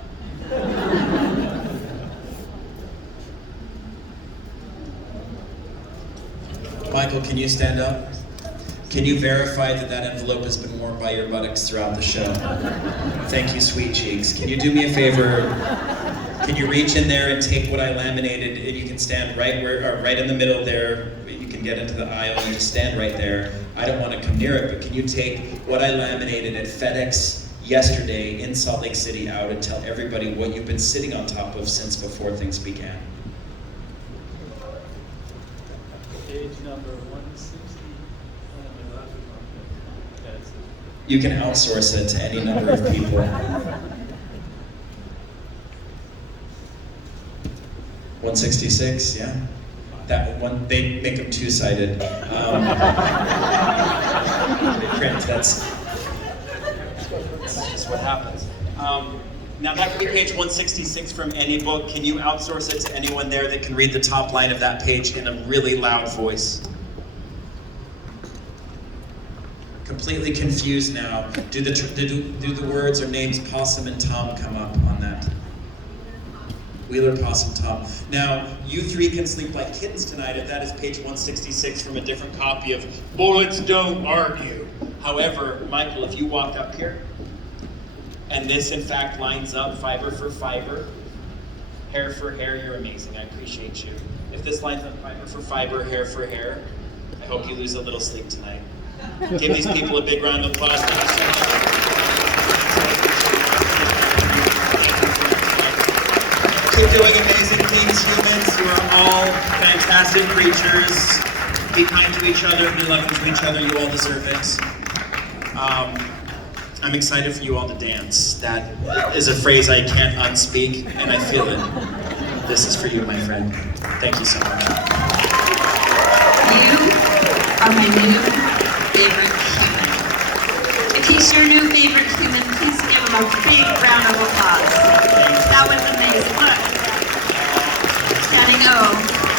Michael, can you stand up? Can you verify that that envelope has been worn by your buttocks throughout the show? Thank you, sweet cheeks. Can you do me a favor? Can you reach in there and take what I laminated, and you can stand right in the middle there. You can get into the aisle and just stand right there. I don't want to come near it, but can you take what I laminated at FedEx yesterday in Salt Lake City out and tell everybody what you've been sitting on top of since before things began? Page number 160. You can outsource it to any number of people. 166, yeah. That one, they make them two-sided. Print, that's just what happens. Now that could be page 166 from any book. Can you outsource it to anyone there that can read the top line of that page in a really loud voice? Completely confused now. Do the words or names Possum and Tom come up on that? Wheeler Possum Tom. Now, you three can sleep like kittens tonight, if that is page 166 from a different copy of Bullets Don't Argue. However, Michael, if you walked up here, and this in fact lines up fiber for fiber, hair for hair, you're amazing, I appreciate you. If this lines up fiber for fiber, hair for hair, I hope you lose a little sleep tonight. Give these people a big round of applause. Thank you so much. Keep doing amazing things, humans. You are all fantastic creatures. Be kind to each other, be loving to each other. You all deserve it. I'm excited for you all to dance. That is a phrase I can't unspeak, and I feel it. This is for you, my friend. Thank you so much. You are my new favorite human. If he's your new favorite human, please give him a big round of applause. That was amazing. Look. Standing O.